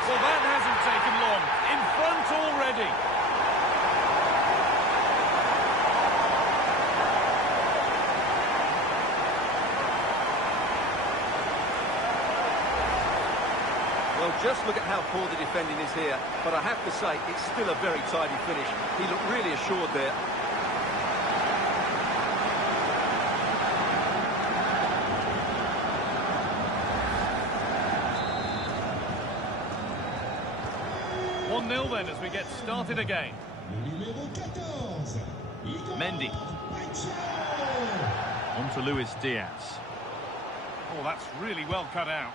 Well, that hasn't taken long. In front already. Well, just look at how poor the defending is here. But I have to say, it's still a very tidy finish. He looked really assured there. Then as we get started again. Mendy. On to Luis Diaz. Oh, that's really well cut out.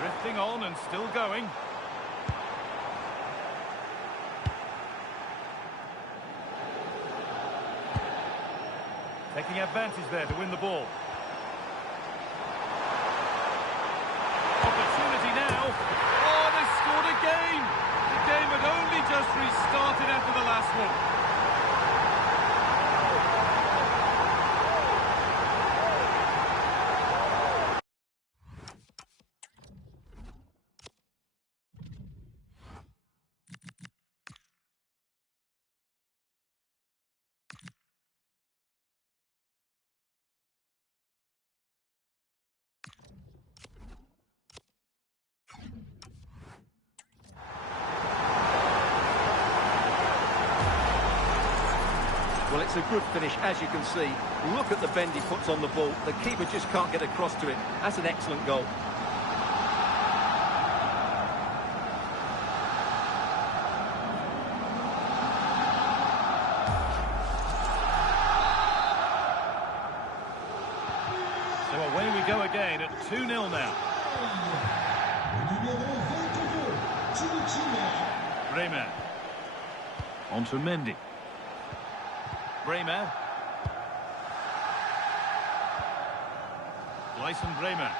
Drifting on and still going. Taking advantage there to win the ball. Oh, they scored again! The game had only just restarted after the last one. Well, it's a good finish, as you can see. Look at the bend he puts on the ball. The keeper just can't get across to it. That's an excellent goal. So away we go again at 2-0 now. Bremer. On to Mendy. Bremer. Lyson Bremer.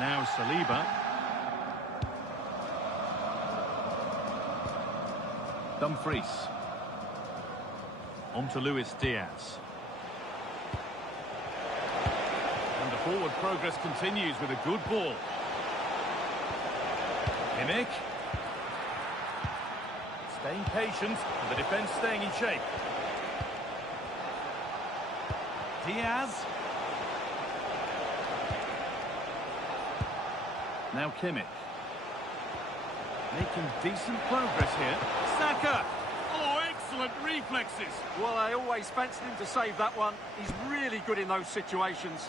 Now Saliba. Dumfries. On to Luis Diaz. And the forward progress continues with a good ball. Kimmich. Staying patient, and the defence staying in shape. Diaz. Now Kimmich. Making decent progress here. Saka. Oh, excellent reflexes. Well, I always fancied him to save that one. He's really good in those situations.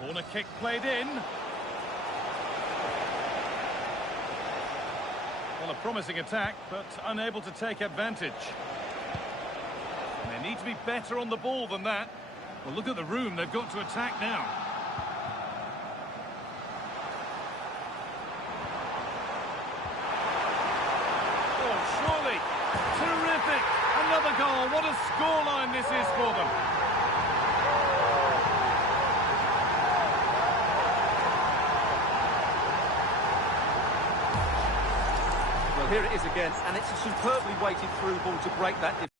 Corner kick played in. Well, a promising attack, but unable to take advantage. And they need to be better on the ball than that. Well, look at the room they've got to attack now. goal. What a scoreline this is for them. Well, here it is again, and it's a superbly weighted through ball to break that defence.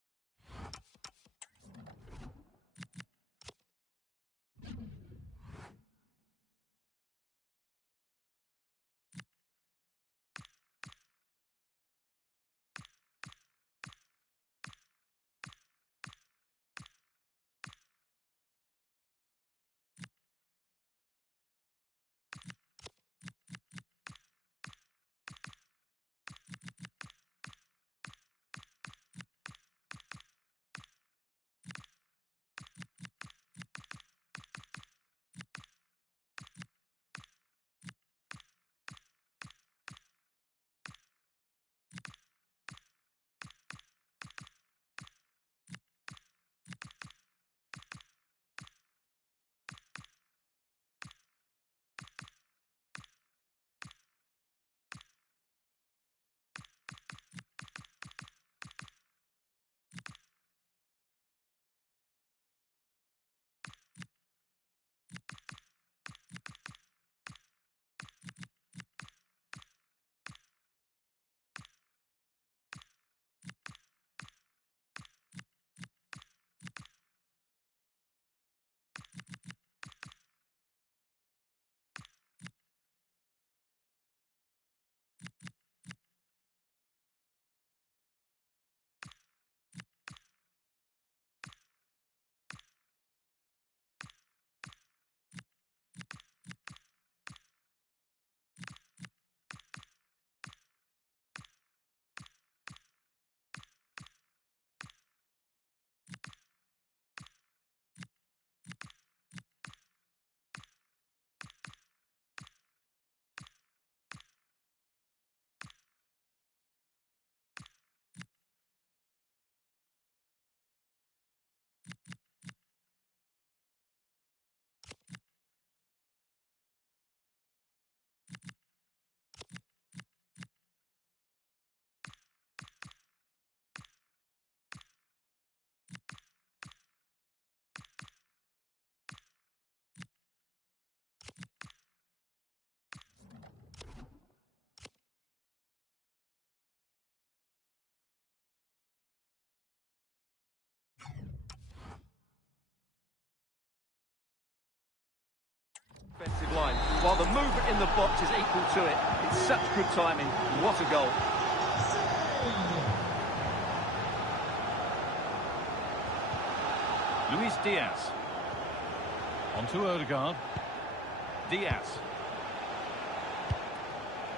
Defensive line, while the movement in the box is equal to it. It's such good timing. What a goal. Luis Diaz. On to Odegaard. Diaz.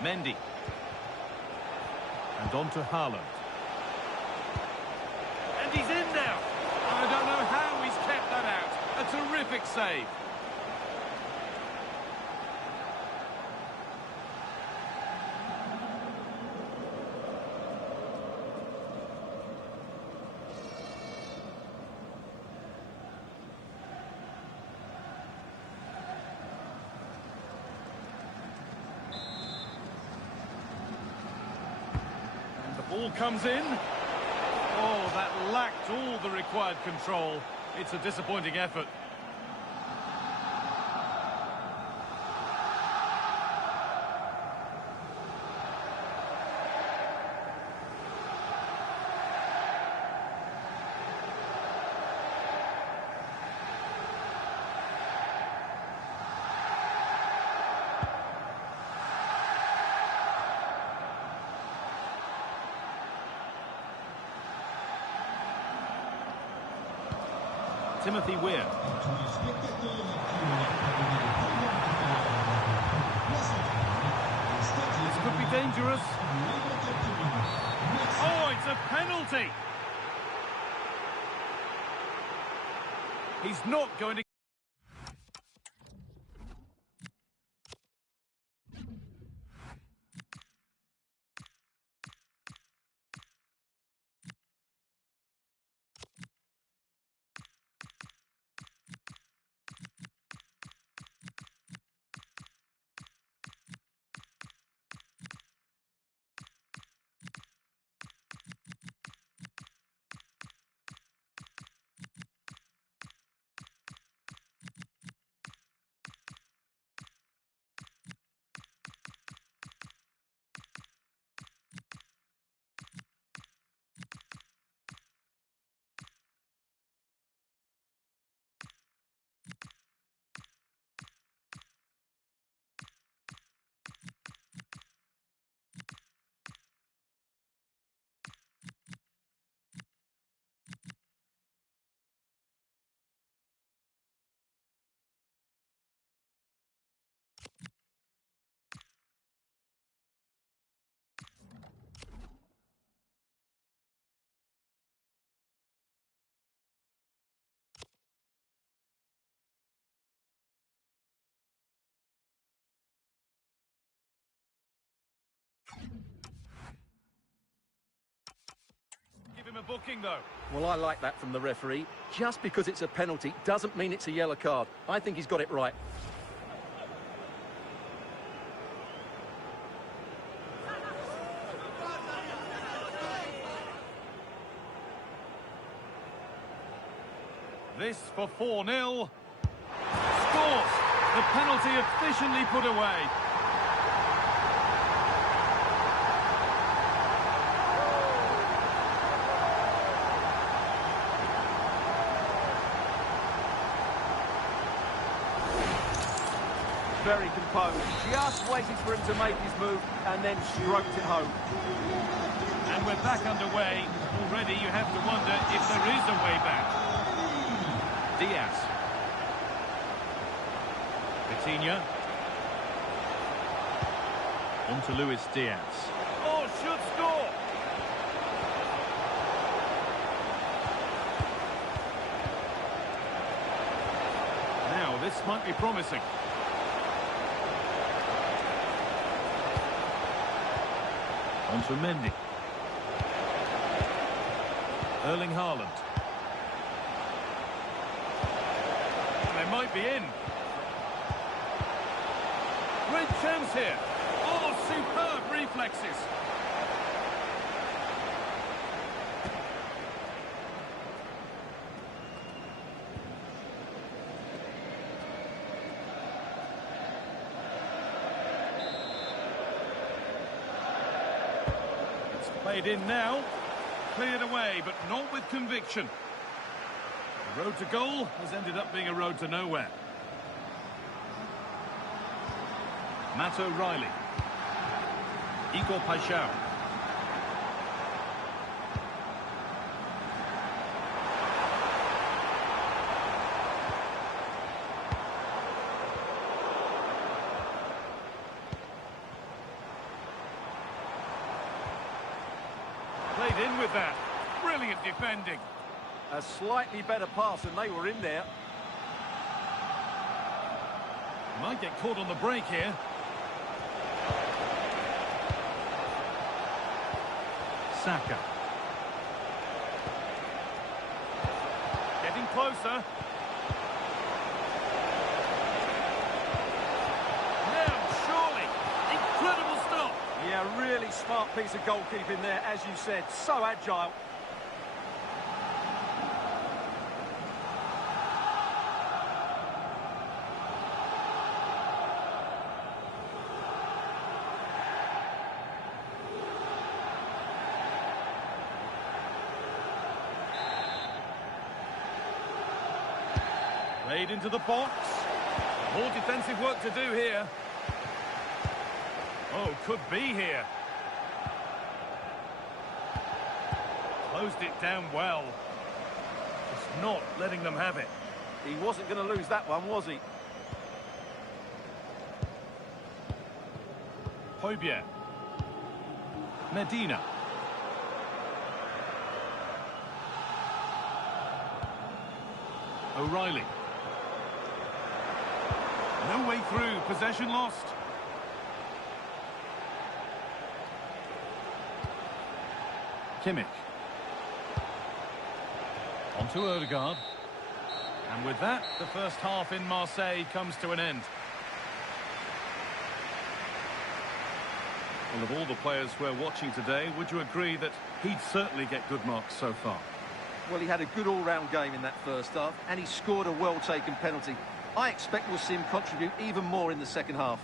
Mendy. And on to Haaland. And he's in now. I don't know how he's kept that out. A terrific save. Ball comes in. Oh, that lacked all the required control. It's a disappointing effort. Timothy Weir. This could be dangerous. Oh, it's a penalty. He's not going to... a booking, though. Well, I like that from the referee. Just because it's a penalty doesn't mean it's a yellow card. I think he's got it right. This for 4-0. Scores! The penalty efficiently put away. Very composed. Just waited for him to make his move and then stroked it home. And we're back underway. Already you have to wonder if there is a way back. Diaz. Vitinha. On to Luis Diaz. Oh, should score! Now, this might be promising. On to Mendy. Erling Haaland. They might be in. Great chance here. Oh, superb reflexes. It's played in now. Cleared away, but not with conviction. The road to goal has ended up being a road to nowhere. Matt O'Reilly. Igor Paixão. Played in with that. Brilliant defending. A slightly better pass and they were in there. Might get caught on the break here. Saka. Getting closer. Now, surely. Incredible stop. Yeah, really smart piece of goalkeeping there, as you said. So agile. Played into the box. More defensive work to do here. Oh, could be here. Closed it down well. Just not letting them have it. He wasn't going to lose that one, was he? Højbjerg. Medina. O'Reilly. No way through. Possession lost. Kimmich. On to Ødegaard. And with that, the first half in Marseille comes to an end. Well, of all the players we're watching today, would you agree that he'd certainly get good marks so far? Well, he had a good all-round game in that first half, and he scored a well-taken penalty. I expect we'll see him contribute even more in the second half.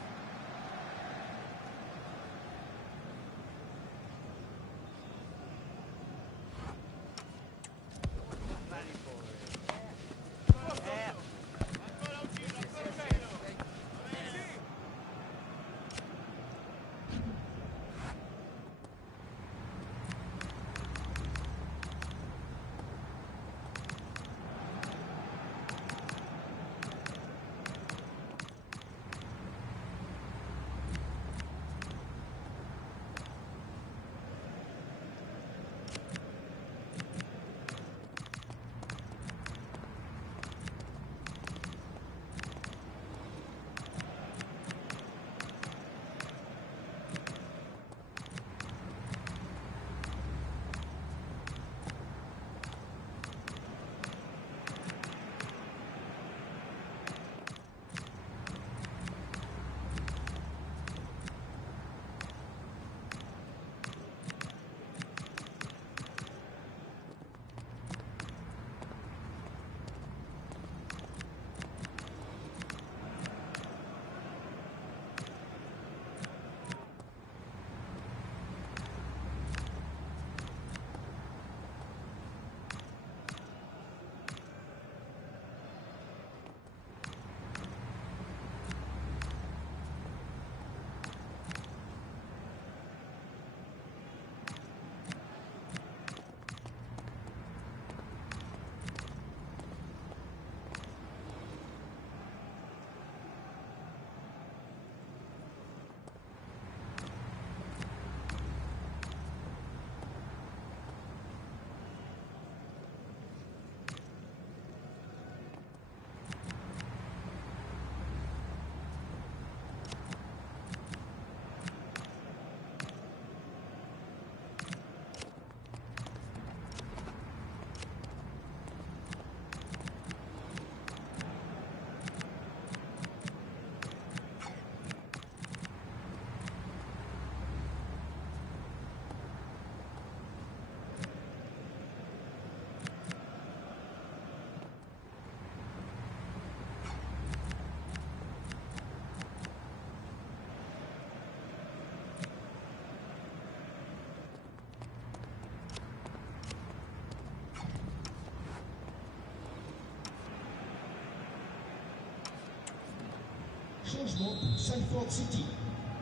Changement pour Salford City.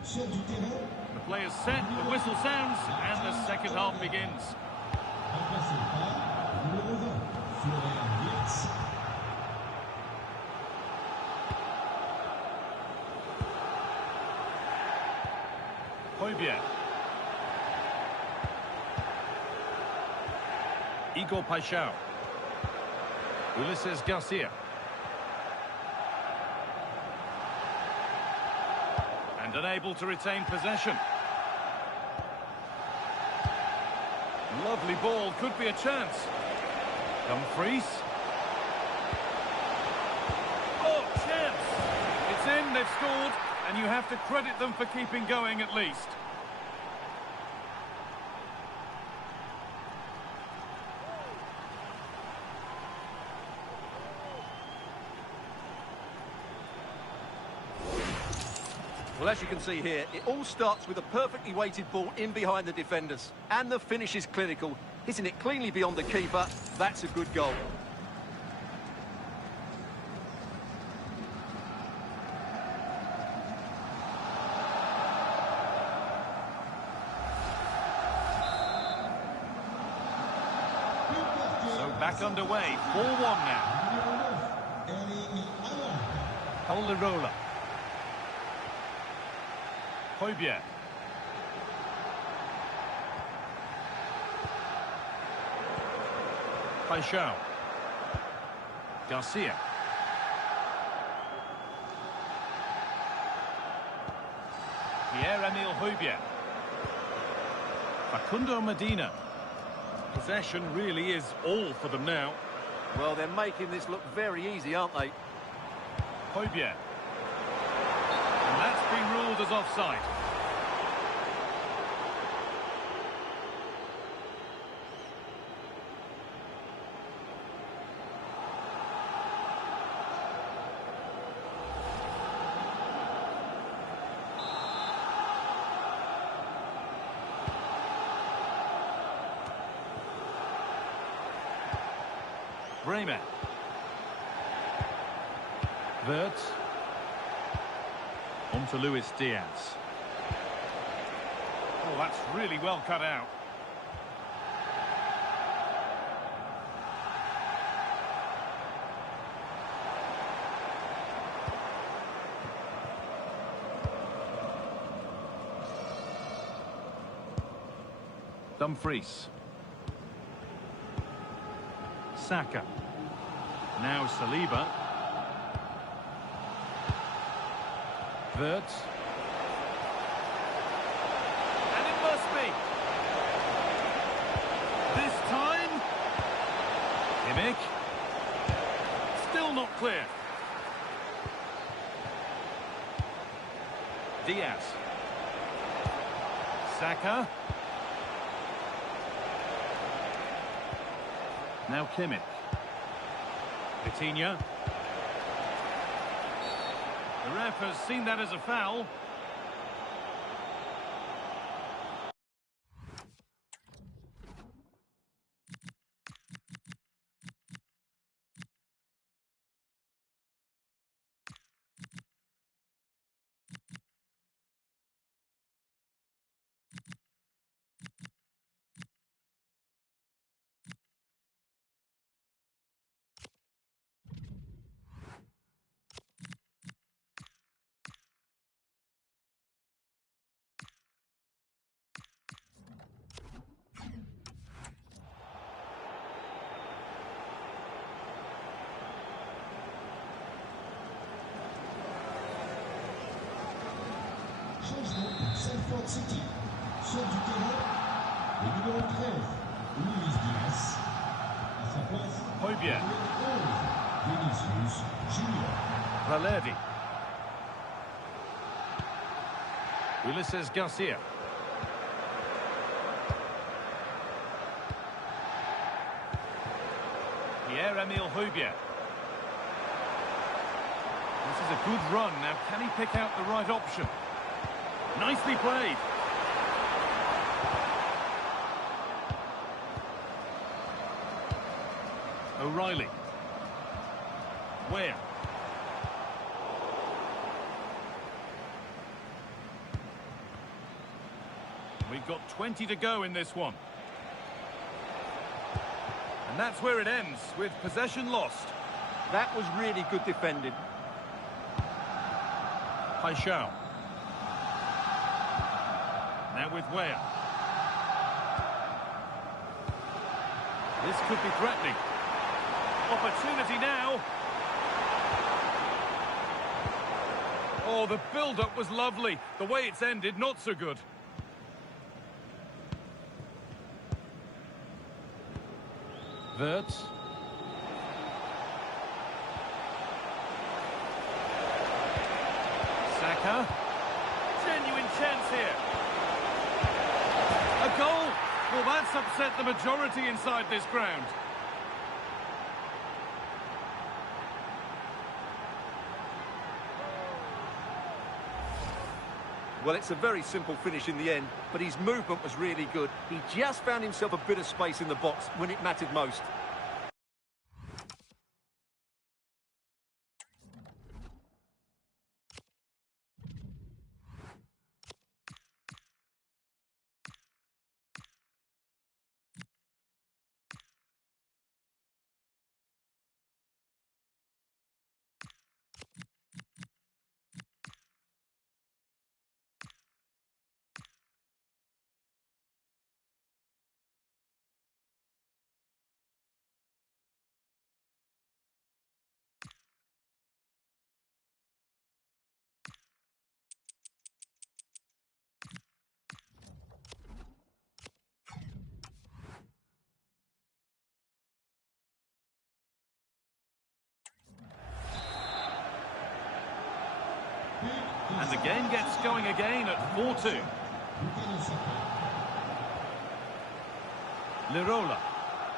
Sur du terrain. The player's set, the whistle sounds, and the second half begins. Remplacé par numéro 20, Florian Wirtz. Højbjerg. Igor Paixão. Ulises Garcia. And unable to retain possession. Lovely ball, could be a chance. Dumfries. Oh, chance! It's in, they've scored, and you have to credit them for keeping going at least. Well, as you can see here, it all starts with a perfectly weighted ball in behind the defenders. And the finish is clinical. Hitting it cleanly beyond the keeper, that's a good goal. So back underway, 4-1 now. Alderola. Højbjerg. Paixão. Garcia. Pierre-Emile Højbjerg. Facundo Medina. Possession really is all for them now. Well, they're making this look very easy, aren't they? Højbjerg. And that's been ruled as offside. Bremer. Wirtz. On to Luis Diaz. Oh, that's really well cut out. Dumfries. Saka. Now Saliba. Wirtz. And it must be. This time. Kimmich. Still not clear. Diaz. Saka. Now Kimmich. Vitinha. The ref has seen that as a foul. Changement pour Salford City. Sur du terrain, le numéro 13, Luis Diaz. À sa place, Højbjerg. le numéro 11, Vinicius Junior. Valerdi. Ulises Garcia. Pierre-Emile Højbjerg. This is a good run. Now, can he pick out the right option? Nicely played. O'Reilly. Where? We've got 20 to go in this one. And that's where it ends, with possession lost. That was really good defending. Paixão. Now with Weah. This could be threatening. Opportunity now. Oh, the build-up was lovely. The way it's ended, not so good. Wirtz. Saka. Genuine chance here. A goal. Well, that's upset the majority inside this ground. Well, it's a very simple finish in the end, but his movement was really good. He just found himself a bit of space in the box when it mattered most. And the game gets going again at 4-2. Lirola,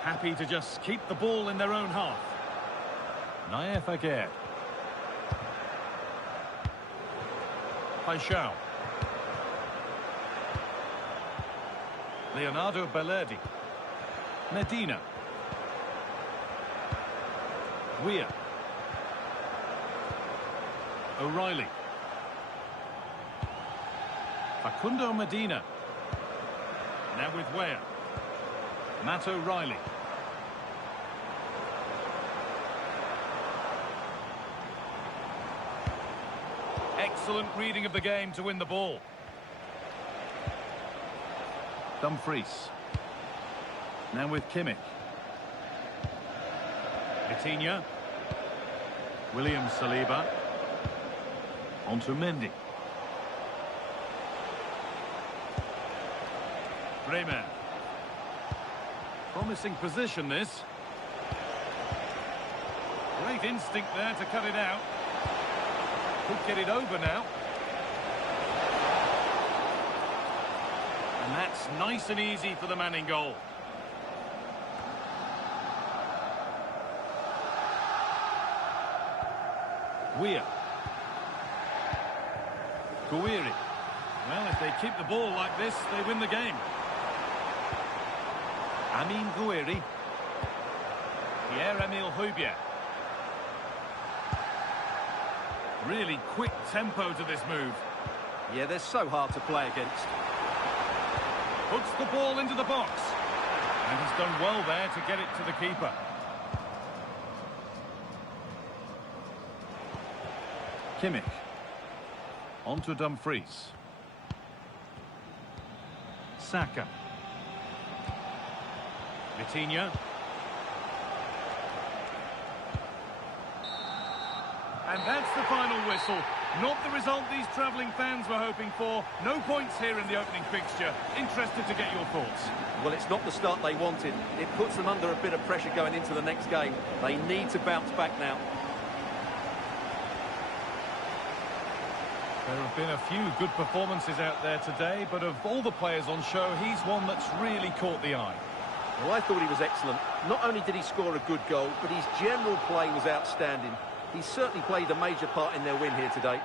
happy to just keep the ball in their own half. Naef Aguirre. Paixão. Leonardo Bellerdi. Medina. Weah. O'Reilly. Facundo Medina. Now with Weah. Matt O'Reilly. Excellent reading of the game to win the ball. Dumfries. Now with Kimmich. Vitinha. William Saliba. On to Mendy. Bremer. Promising position, this. Great instinct there to cut it out. Could get it over now. And that's nice and easy for the man in goal. Weah. Gouiri. Well, if they keep the ball like this, they win the game. Amin Gouiri. Pierre-Emile Højbjerg. Really quick tempo to this move. Yeah, they're so hard to play against. Puts the ball into the box. And he's done well there to get it to the keeper. Kimmich. On to Dumfries. Saka. Vitinha. And that's the final whistle. Not the result these travelling fans were hoping for. No points here in the opening fixture. Interested to get your thoughts. Well, it's not the start they wanted. It puts them under a bit of pressure going into the next game. They need to bounce back now. There have been a few good performances out there today, but of all the players on show, he's one that's really caught the eye. Well, I thought he was excellent. Not only did he score a good goal, but his general play was outstanding. He certainly played a major part in their win here today.